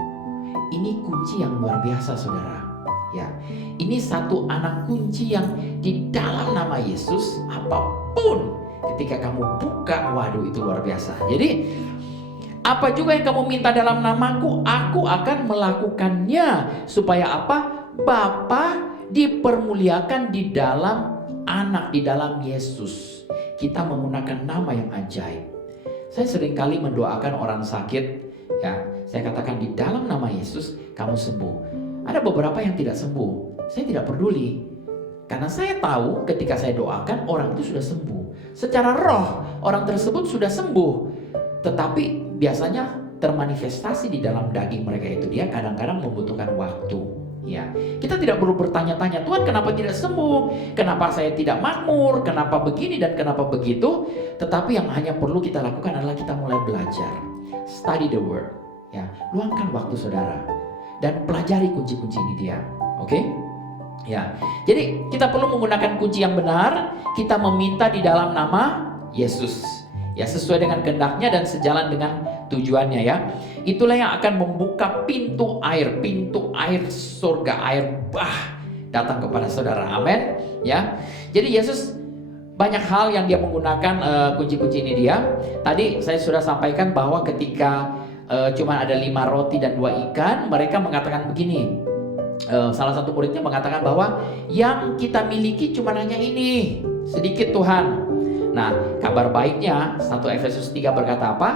Ini kunci yang luar biasa, saudara. Ya, ini satu anak kunci yang di dalam nama Yesus, apapun ketika kamu buka, waduh itu luar biasa. Jadi apa juga yang kamu minta dalam namaku, aku akan melakukannya. Supaya apa? Bapa dipermuliakan di dalam anak, di dalam Yesus. Kita menggunakan nama yang ajaib. Saya seringkali mendoakan orang sakit, ya, saya katakan di dalam nama Yesus kamu sembuh. Ada beberapa yang tidak sembuh. Saya tidak peduli. Karena saya tahu ketika saya doakan orang itu sudah sembuh. Secara roh orang tersebut sudah sembuh. Tetapi biasanya termanifestasi di dalam daging mereka itu dia kadang-kadang membutuhkan waktu. Ya, kita tidak perlu bertanya-tanya, Tuhan kenapa tidak sembuh? Kenapa saya tidak makmur? Kenapa begini dan kenapa begitu? Tetapi yang hanya perlu kita lakukan adalah kita mulai belajar. Study the word. Ya, luangkan waktu saudara dan pelajari kunci-kunci ini dia. Oke? Ya. Jadi kita perlu menggunakan kunci yang benar. Kita meminta di dalam nama Yesus. Ya, sesuai dengan kehendaknya dan sejalan dengan tujuannya ya. Itulah yang akan membuka pintu air surga, air bah datang kepada saudara. Amin. Ya. Jadi Yesus banyak hal yang dia menggunakan kunci-kunci ini dia. Tadi saya sudah sampaikan bahwa ketika cuma ada 5 roti dan 2 ikan, mereka mengatakan begini. Salah satu muridnya mengatakan bahwa yang kita miliki cuma hanya ini, sedikit Tuhan. Nah, kabar baiknya 1 Efesus 3 berkata apa?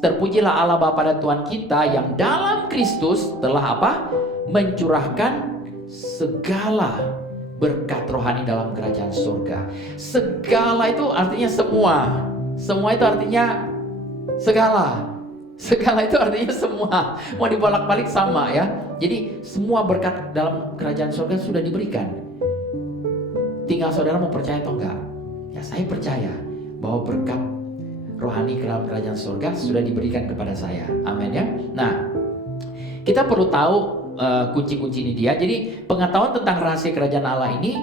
Terpujilah Allah Bapa dan Tuhan kita yang dalam Kristus telah apa? Mencurahkan segala berkat rohani dalam kerajaan surga. Segala itu artinya semua. Semua itu artinya segala. Segala itu artinya semua. Mau dibolak-balik sama ya. Jadi semua berkat dalam kerajaan surga sudah diberikan. Tinggal saudara mau percaya atau enggak. Ya, saya percaya bahwa berkat rohani dalam kerajaan surga sudah diberikan kepada saya. Amin ya. Nah, kita perlu tahu kunci-kunci ini dia. Jadi pengetahuan tentang rahasia kerajaan Allah ini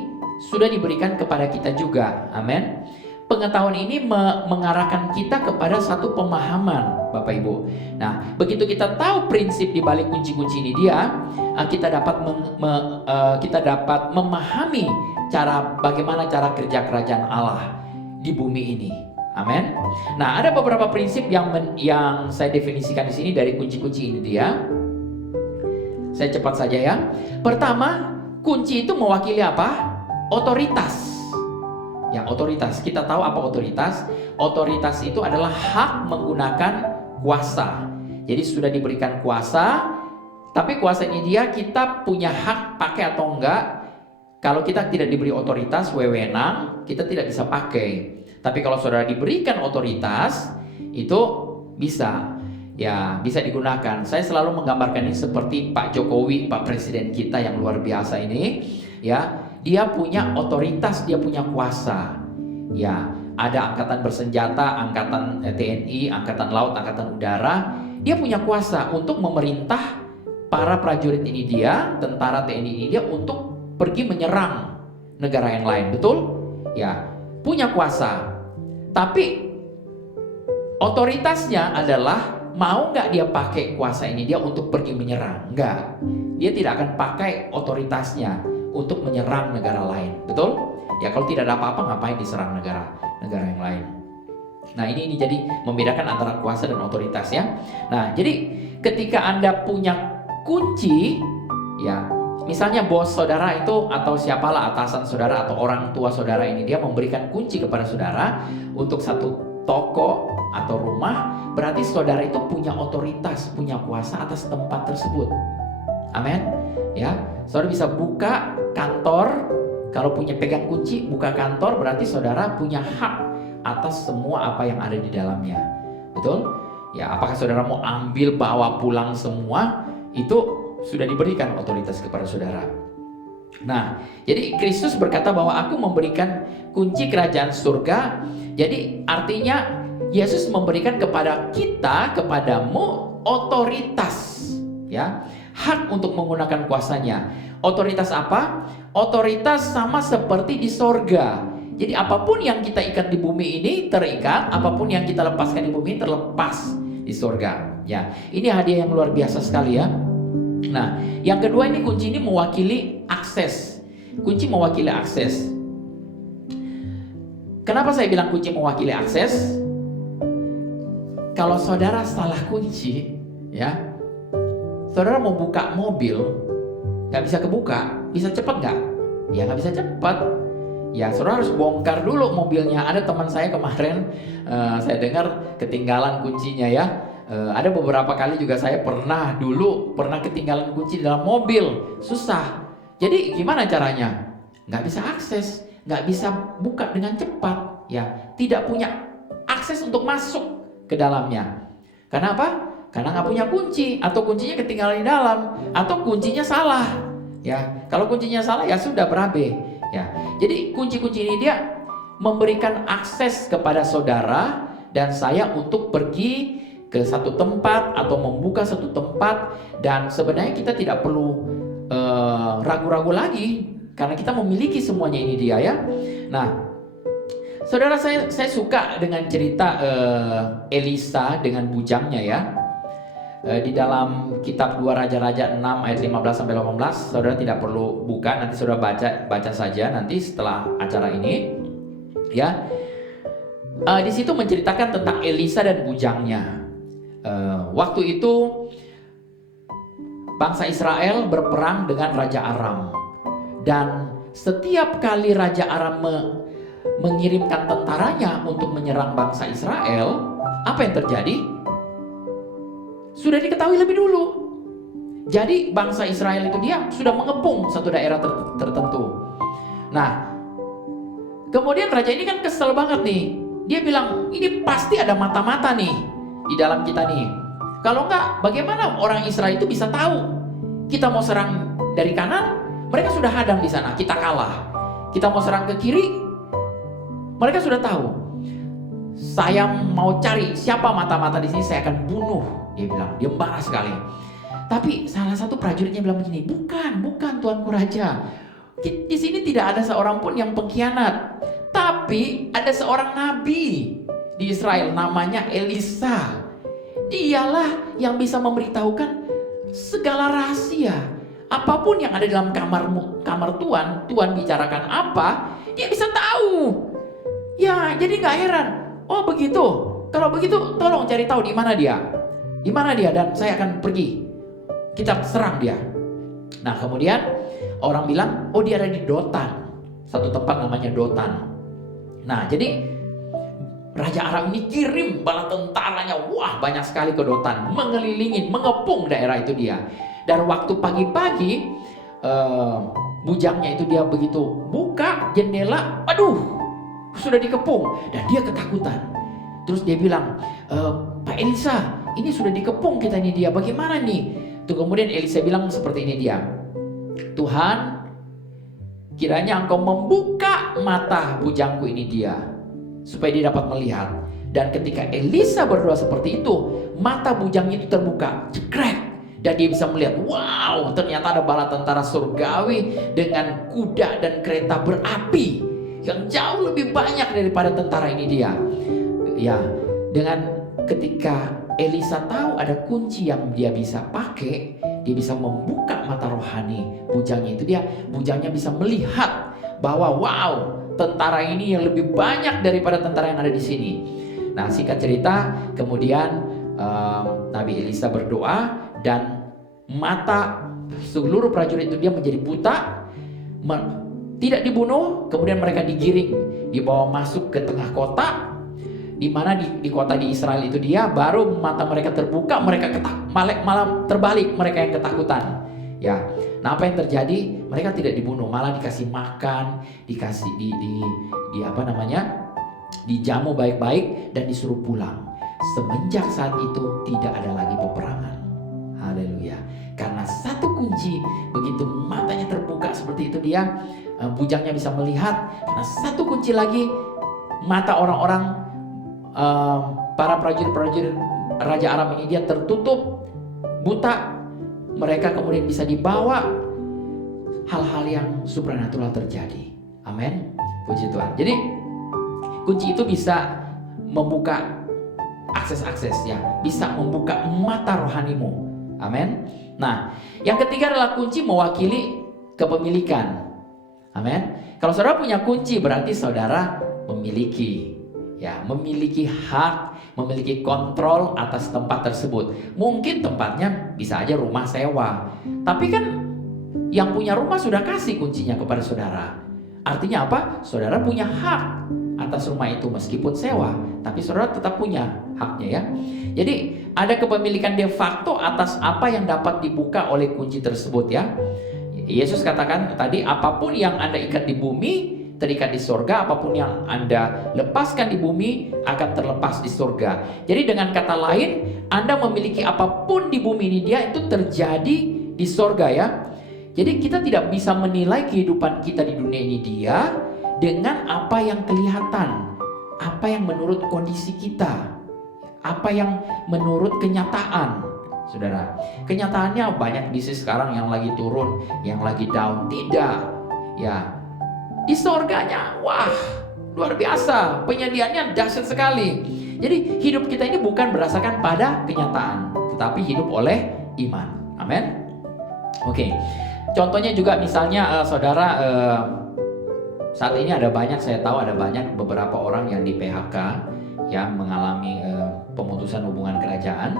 sudah diberikan kepada kita juga. Amin. Pengetahuan ini mengarahkan kita kepada satu pemahaman, Bapak Ibu. Nah, begitu kita tahu prinsip di balik kunci-kunci ini dia, kita dapat memahami bagaimana cara kerja kerajaan Allah di bumi ini. Amin. Nah, ada beberapa prinsip yang saya definisikan di sini dari kunci-kunci ini dia. Saya cepat saja ya. Pertama, kunci itu mewakili apa? Otoritas. Ya, otoritas. Kita tahu apa otoritas? Otoritas itu adalah hak menggunakan kuasa. Jadi sudah diberikan kuasa, tapi kuasa ini dia kita punya hak pakai atau enggak. Kalau kita tidak diberi otoritas, wewenang, kita tidak bisa pakai. Tapi kalau saudara diberikan otoritas, itu bisa. Ya, bisa digunakan. Saya selalu menggambarkan ini seperti Pak Jokowi, Pak Presiden kita yang luar biasa ini. Ya, dia punya otoritas, dia punya kuasa. Ya, ada angkatan bersenjata, angkatan TNI, angkatan laut, angkatan udara. Dia punya kuasa untuk memerintah para prajurit ini dia, tentara TNI ini dia untuk pergi menyerang negara yang lain. Betul? Ya, punya kuasa. Tapi otoritasnya adalah mau nggak dia pakai kuasa ini dia untuk pergi menyerang? Nggak. Dia tidak akan pakai otoritasnya untuk menyerang negara lain. Betul? Ya, kalau tidak ada apa-apa ngapain diserang negara yang lain. Nah, ini jadi membedakan antara kuasa dan otoritas ya. Nah, jadi ketika Anda punya kunci ya, misalnya bos saudara itu atau siapalah atasan saudara atau orang tua saudara ini dia memberikan kunci kepada saudara untuk satu toko atau rumah, berarti saudara itu punya otoritas, punya kuasa atas tempat tersebut. Amin. Ya, saudara bisa buka kantor. Kalau punya pegang kunci buka kantor, berarti saudara punya hak atas semua apa yang ada di dalamnya. Betul? Ya, apakah saudara mau ambil bawa pulang semua, itu sudah diberikan otoritas kepada saudara. Nah, jadi Kristus berkata bahwa aku memberikan kunci kerajaan surga. Jadi artinya Yesus memberikan kepada kita, kepadamu otoritas, ya, hak untuk menggunakan kuasanya. Otoritas apa? Otoritas sama seperti di sorga. Jadi apapun yang kita ikat di bumi ini terikat, apapun yang kita lepaskan di bumi terlepas di surga. Ya, ini hadiah yang luar biasa sekali ya. Nah, yang kedua ini kunci ini mewakili akses. Kunci mewakili akses. Kenapa saya bilang kunci mewakili akses? Kalau saudara salah kunci, ya, saudara mau buka mobil, nggak bisa kebuka, bisa cepat nggak? Ya nggak bisa cepat. Ya, saudara harus bongkar dulu mobilnya. Ada teman saya kemarin, saya dengar ketinggalan kuncinya ya. Ada beberapa kali juga saya pernah ketinggalan kunci dalam mobil, susah. Jadi gimana caranya? Nggak bisa akses, nggak bisa buka dengan cepat. Ya, tidak punya akses untuk masuk ke dalamnya. Karena apa? Karena nggak punya kunci, atau kuncinya ketinggalan di dalam, atau kuncinya salah. Ya, kalau kuncinya salah ya sudah berabe. Ya, jadi kunci-kunci ini dia memberikan akses kepada saudara dan saya untuk pergi ke satu tempat atau membuka satu tempat, dan sebenarnya kita tidak perlu ragu-ragu lagi karena kita memiliki semuanya ini dia ya. Nah, saudara, saya suka dengan cerita Elisa dengan bujangnya ya. Di dalam kitab 2 Raja-Raja 6 ayat 15 sampai 18, saudara tidak perlu buka, nanti saudara baca saja nanti setelah acara ini. Ya. Di situ menceritakan tentang Elisa dan bujangnya. Waktu itu bangsa Israel berperang dengan Raja Aram, dan setiap kali Raja Aram mengirimkan tentaranya untuk menyerang bangsa Israel, apa yang terjadi? Sudah diketahui lebih dulu. Jadi bangsa Israel itu dia sudah mengepung satu daerah tertentu. Nah, kemudian raja ini kan kesel banget nih. Dia bilang, ini pasti ada mata-mata nih di dalam kita nih. Kalau enggak, bagaimana orang Israel itu bisa tahu kita mau serang dari kanan, mereka sudah hadang di sana, kita kalah. Kita mau serang ke kiri, mereka sudah tahu. Saya mau cari siapa mata-mata di sini, saya akan bunuh. Dia bilang, dia marah sekali. Tapi salah satu prajuritnya bilang begini, bukan Tuanku Raja. Di sini tidak ada seorang pun yang pengkhianat. Tapi ada seorang nabi di Israel namanya Elisa. Dialah yang bisa memberitahukan segala rahasia. Apapun yang ada dalam kamar Tuhan bicarakan apa, dia bisa tahu. Ya, jadi nggak heran. Oh begitu. Kalau begitu, tolong cari tahu di mana dia. Di mana dia, dan saya akan pergi. Kita serang dia. Nah, kemudian orang bilang, oh dia ada di Dotan. Satu tempat namanya Dotan. Nah, jadi Raja Aram ini kirim bala tentaranya, wah banyak sekali ke Dotan, mengelilingi, mengepung daerah itu dia. Dan waktu pagi-pagi, bujangnya itu dia begitu buka jendela, aduh, sudah dikepung, dan dia ketakutan. Terus dia bilang, Pak Elisa, ini sudah dikepung kita ini dia, bagaimana nih? Tuh kemudian Elisa bilang seperti ini dia, Tuhan, kiranya Engkau membuka mata bujangku ini dia, supaya dia dapat melihat. Dan ketika Elisa berdoa seperti itu, mata bujangnya itu terbuka, cekrek, dan dia bisa melihat, wow, ternyata ada bala tentara surgawi dengan kuda dan kereta berapi yang jauh lebih banyak daripada tentara ini dia. Ya, dengan ketika Elisa tahu ada kunci yang dia bisa pakai, dia bisa membuka mata rohani bujangnya itu dia, bujangnya bisa melihat bahwa wow, tentara ini yang lebih banyak daripada tentara yang ada di sini. Nah, singkat cerita, kemudian Nabi Elisa berdoa dan mata seluruh prajurit itu dia menjadi buta, tidak dibunuh, kemudian mereka digiring, dibawa masuk ke tengah kota, di mana di kota di Israel itu dia baru mata mereka terbuka, mereka malah terbalik, mereka yang ketakutan. Ya, nah apa yang terjadi? Mereka tidak dibunuh, malah dikasih makan, dikasih dijamu baik-baik dan disuruh pulang. Semenjak saat itu tidak ada lagi peperangan. Haleluya. Karena satu kunci, begitu matanya terbuka seperti itu dia, bujangnya bisa melihat. Karena satu kunci lagi, mata orang-orang para prajurit Raja Aram ini dia tertutup, buta. Mereka kemudian bisa dibawa, hal-hal yang supranatural terjadi. Amin. Puji Tuhan. Jadi kunci itu bisa membuka akses-akses ya, bisa membuka mata rohanimu. Amin. Nah, yang ketiga adalah kunci mewakili kepemilikan. Amin. Kalau saudara punya kunci berarti saudara memiliki hak, memiliki kontrol atas tempat tersebut. Mungkin tempatnya bisa aja rumah sewa, tapi kan yang punya rumah sudah kasih kuncinya kepada saudara. Artinya apa? Saudara punya hak atas rumah itu meskipun sewa, tapi saudara tetap punya haknya ya. Jadi ada kepemilikan de facto atas apa yang dapat dibuka oleh kunci tersebut ya. Yesus katakan tadi, apapun yang Anda ikat di bumi terikat di surga, apapun yang Anda lepaskan di bumi akan terlepas di surga. Jadi dengan kata lain, Anda memiliki apapun di bumi ini dia itu terjadi di surga ya. Jadi kita tidak bisa menilai kehidupan kita di dunia ini dia dengan apa yang kelihatan, apa yang menurut kondisi kita, apa yang menurut kenyataan. Saudara, kenyataannya banyak bisnis sekarang yang lagi turun, yang lagi down. Tidak, ya. Di surganya, wah, luar biasa. Penyediaannya dahsyat sekali. Jadi hidup kita ini bukan berdasarkan pada kenyataan, tetapi hidup oleh iman. Amin. Oke. Contohnya juga misalnya saudara, saat ini ada banyak, saya tahu ada banyak beberapa orang yang di PHK, yang mengalami pemutusan hubungan kerajaan.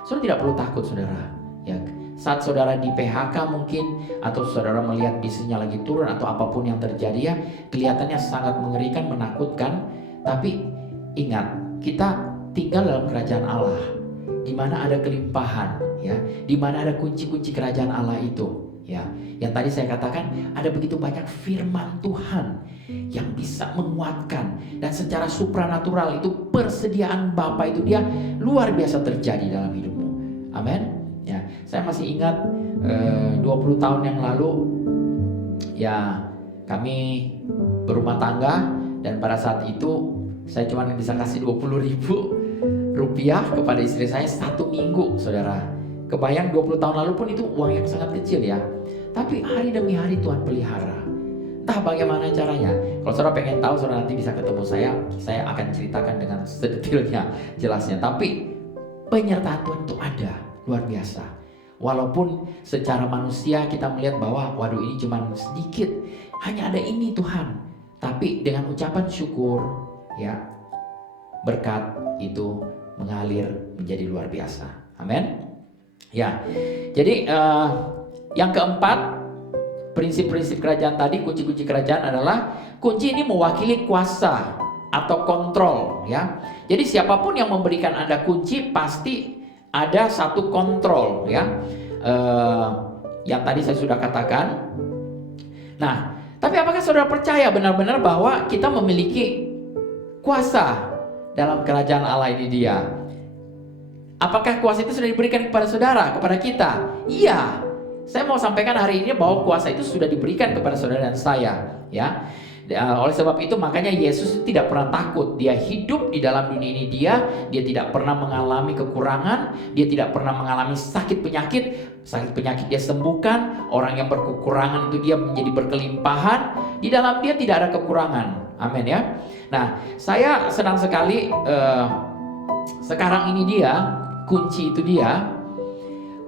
Saudara tidak perlu takut saudara ya. Saat saudara di PHK mungkin, atau saudara melihat bisnisnya lagi turun atau apapun yang terjadi ya, kelihatannya sangat mengerikan, menakutkan. Tapi ingat, kita tinggal dalam kerajaan Allah, di mana ada kelimpahan ya, di mana ada kunci-kunci kerajaan Allah itu ya. Yang tadi saya katakan, ada begitu banyak firman Tuhan yang bisa menguatkan, dan secara supranatural itu persediaan Bapa itu dia luar biasa terjadi dalam hidupmu. Amin. Ya, saya masih ingat 20 tahun yang lalu ya, kami berumah tangga, dan pada saat itu saya cuma bisa kasih 20.000 rupiah kepada istri saya 1 minggu, saudara. Kebayang 20 tahun lalu pun itu uang yang sangat kecil ya. Tapi hari demi hari Tuhan pelihara. Entah bagaimana caranya. Kalau saudara pengen tahu, saudara nanti bisa ketemu saya akan ceritakan dengan sedetailnya, jelasnya. Tapi penyertaan Tuhan itu ada, luar biasa. Walaupun secara manusia kita melihat bahwa waduh ini cuma sedikit, hanya ada ini Tuhan. Tapi dengan ucapan syukur ya, berkat itu mengalir menjadi luar biasa. Amin. Ya. Jadi yang keempat, prinsip-prinsip kerajaan tadi, kunci-kunci kerajaan adalah kunci ini mewakili kuasa atau kontrol ya. Jadi siapapun yang memberikan Anda kunci pasti ada satu kontrol ya. Yang tadi saya sudah katakan. Nah, tapi apakah saudara percaya benar-benar bahwa kita memiliki kuasa dalam kerajaan Allah ini dia? Apakah kuasa itu sudah diberikan kepada saudara, kepada kita? Iya. Saya mau sampaikan hari ini bahwa kuasa itu sudah diberikan kepada saudara dan saya ya. Oleh sebab itu makanya Yesus tidak pernah takut. Dia hidup di dalam dunia ini dia tidak pernah mengalami kekurangan, dia tidak pernah mengalami sakit penyakit dia sembuhkan, orang yang berkekurangan itu dia menjadi berkelimpahan, di dalam dia tidak ada kekurangan. Amin ya. Nah, saya senang sekali sekarang ini dia kunci itu dia,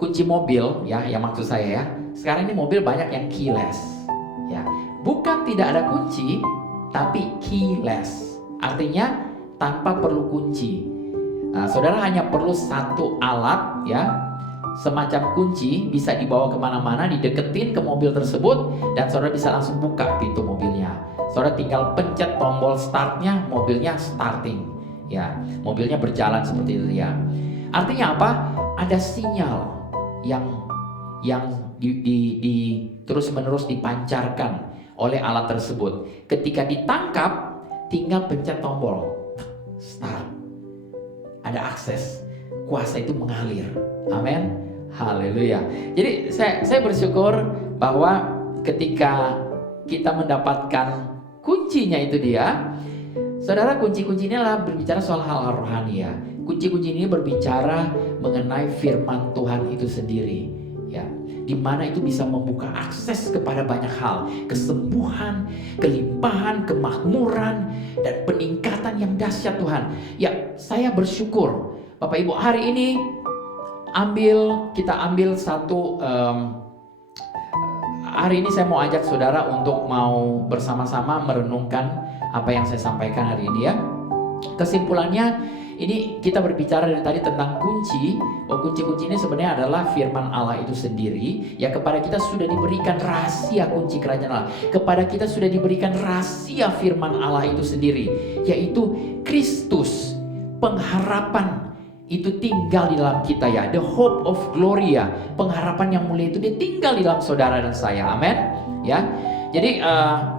kunci mobil ya, yang maksud saya ya. Sekarang ini mobil banyak yang keyless ya. Bukan tidak ada kunci, tapi keyless. Artinya tanpa perlu kunci. Nah, saudara hanya perlu satu alat ya, semacam kunci, bisa dibawa kemana-mana, dideketin ke mobil tersebut, dan saudara bisa langsung buka pintu mobilnya. Saudara tinggal pencet tombol startnya, mobilnya starting ya, mobilnya berjalan seperti itu ya. Artinya apa? Ada sinyal yang terus-menerus dipancarkan oleh alat tersebut. Ketika ditangkap, tinggal pencet tombol start. Ada akses, kuasa itu mengalir. Amin. Haleluya. Jadi saya bersyukur bahwa ketika kita mendapatkan kuncinya itu dia, saudara, kunci-kunci ini adalah berbicara soal hal rohani ya. Kunci-kunci ini berbicara mengenai firman Tuhan itu sendiri ya. Di di mana itu bisa membuka akses kepada banyak hal, kesembuhan, kelimpahan, kemakmuran, dan peningkatan yang dahsyat Tuhan. Ya, saya bersyukur Bapak Ibu, hari ini kita ambil satu hari ini saya mau ajak saudara untuk mau bersama-sama merenungkan apa yang saya sampaikan hari ini ya. Kesimpulannya, ini kita berbicara dari tadi tentang kunci. Kunci-kunci ini sebenarnya adalah firman Allah itu sendiri. Ya, kepada kita sudah diberikan rahasia kunci kerajaan Allah. Kepada kita sudah diberikan rahasia firman Allah itu sendiri, yaitu Kristus, pengharapan itu tinggal di dalam kita ya. The hope of glory ya. Pengharapan yang mulia itu dia tinggal di dalam saudara dan saya. Amin. Ya. Jadi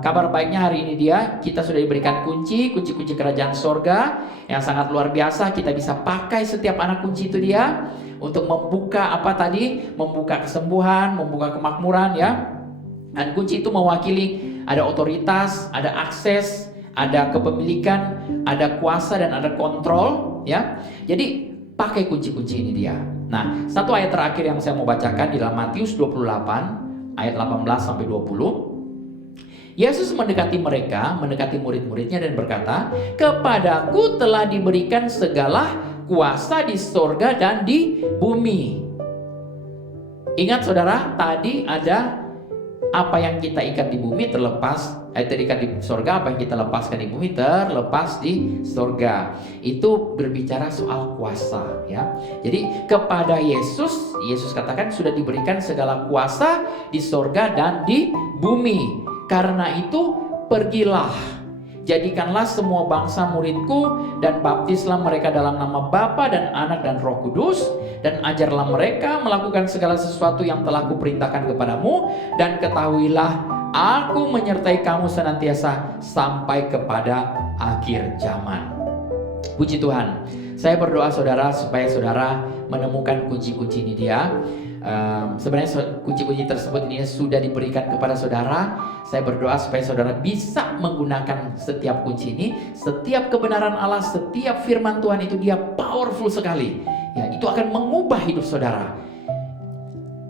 kabar baiknya hari ini kita sudah diberikan kunci kerajaan sorga yang sangat luar biasa. Kita bisa pakai setiap anak kunci itu dia untuk membuka membuka kesembuhan, membuka kemakmuran ya. Dan kunci itu mewakili ada otoritas, ada akses, ada kepemilikan, ada kuasa dan ada kontrol ya. Jadi pakai kunci-kunci ini dia. Nah, satu ayat terakhir yang saya mau bacakan di dalam Matius 28 ayat 18 sampai 20. Yesus mendekati murid-muridnya dan berkata, "Kepadaku telah diberikan segala kuasa di sorga dan di bumi." Ingat saudara, tadi ada apa yang kita ikat di bumi terikat di sorga, apa yang kita lepaskan di bumi terlepas di sorga. Itu berbicara soal kuasa ya. Jadi kepada Yesus katakan sudah diberikan segala kuasa di sorga dan di bumi. Karena itu pergilah, jadikanlah semua bangsa muridku dan baptislah mereka dalam nama Bapa dan Anak dan Roh Kudus, dan ajarlah mereka melakukan segala sesuatu yang telah kuperintahkan kepadamu, dan ketahuilah aku menyertai kamu senantiasa sampai kepada akhir zaman. Puji Tuhan. Saya berdoa saudara supaya saudara menemukan kunci-kunci ini dia. Sebenarnya kunci-kunci tersebut ini sudah diberikan kepada saudara. Saya berdoa supaya saudara bisa menggunakan setiap kunci ini. Setiap kebenaran Allah, setiap firman Tuhan itu dia powerful sekali ya, itu akan mengubah hidup saudara.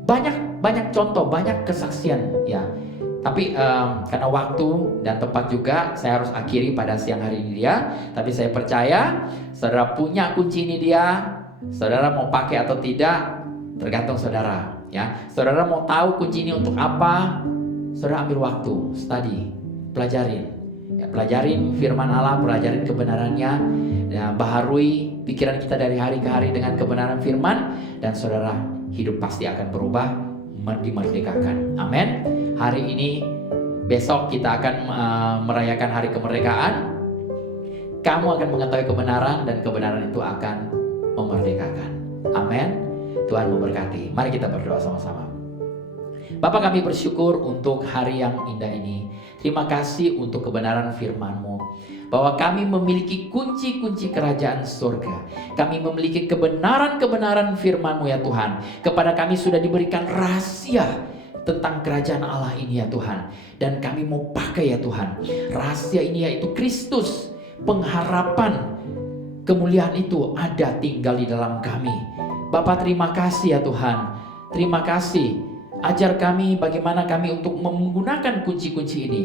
Banyak contoh, banyak kesaksian ya. Tapi karena waktu dan tempat juga, saya harus akhiri pada siang hari ini dia. Tapi saya percaya saudara punya kunci ini dia. Saudara mau pakai atau tidak tergantung saudara ya. Saudara mau tahu kunci ini untuk apa? Saudara ambil waktu, study, pelajarin ya, pelajarin firman Allah, pelajarin kebenarannya ya, baharui pikiran kita dari hari ke hari dengan kebenaran firman, dan saudara hidup pasti akan berubah, dimerdekakan. Amin. Hari ini, besok kita akan merayakan hari kemerdekaan. Kamu akan mengetahui kebenaran, dan kebenaran itu akan memerdekakan. Amin. Tuhan memberkati. Mari kita berdoa sama-sama. Bapa, kami bersyukur untuk hari yang indah ini. Terima kasih untuk kebenaran firman-Mu, bahwa kami memiliki kunci-kunci kerajaan surga. Kami memiliki kebenaran-kebenaran firman-Mu ya Tuhan. Kepada kami sudah diberikan rahasia tentang kerajaan Allah ini ya Tuhan. Dan kami mau pakai ya Tuhan. Rahasia ini yaitu Kristus, pengharapan kemuliaan itu ada tinggal di dalam kami. Bapak, terima kasih ya Tuhan. Terima kasih. Ajar kami bagaimana kami untuk menggunakan kunci-kunci ini.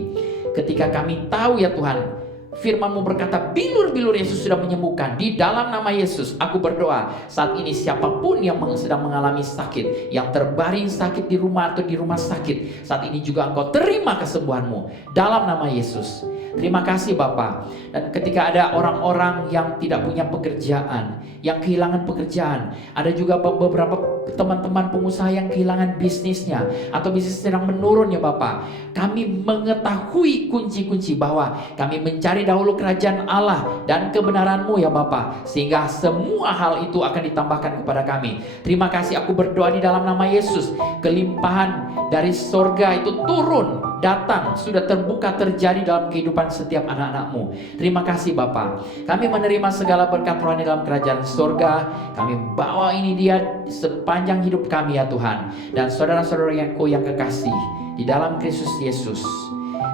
Ketika kami tahu ya Tuhan, firman-Mu berkata, bilur-bilur Yesus sudah menyembuhkan. Di dalam nama Yesus, aku berdoa saat ini siapapun yang sedang mengalami sakit, yang terbaring sakit di rumah atau di rumah sakit, saat ini juga Engkau terima kesembuhan-Mu dalam nama Yesus. Terima kasih Bapa. Dan ketika ada orang-orang yang tidak punya pekerjaan, yang kehilangan pekerjaan, ada juga beberapa teman-teman pengusaha yang kehilangan bisnisnya, atau bisnis sedang menurun ya Bapa. Kami mengetahui kunci-kunci bahwa kami mencari dahulu kerajaan Allah dan kebenaran-Mu ya Bapa, sehingga semua hal itu akan ditambahkan kepada kami. Terima kasih, aku berdoa di dalam nama Yesus. Kelimpahan dari sorga itu turun, datang, sudah terbuka, terjadi dalam kehidupan setiap anak-anak-Mu. Terima kasih Bapa. Kami menerima segala berkat rohani dalam kerajaan sorga. Kami bawa ini dia sepanjang hidup kami ya Tuhan. Dan saudara-saudara yang kekasih di dalam Kristus Yesus,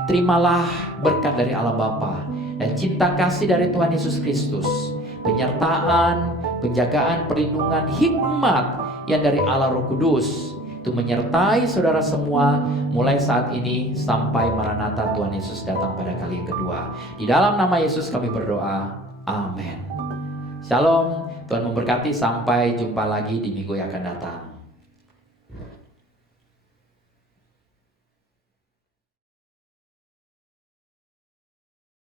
terimalah berkat dari Allah Bapa dan cinta kasih dari Tuhan Yesus Kristus, penyertaan, penjagaan, perlindungan, hikmat yang dari Allah Roh Kudus, untuk menyertai saudara semua mulai saat ini sampai Maranatha Tuhan Yesus datang pada kali yang kedua. Di dalam nama Yesus kami berdoa. Amin. Shalom. Tuhan memberkati. Sampai jumpa lagi di minggu yang akan datang.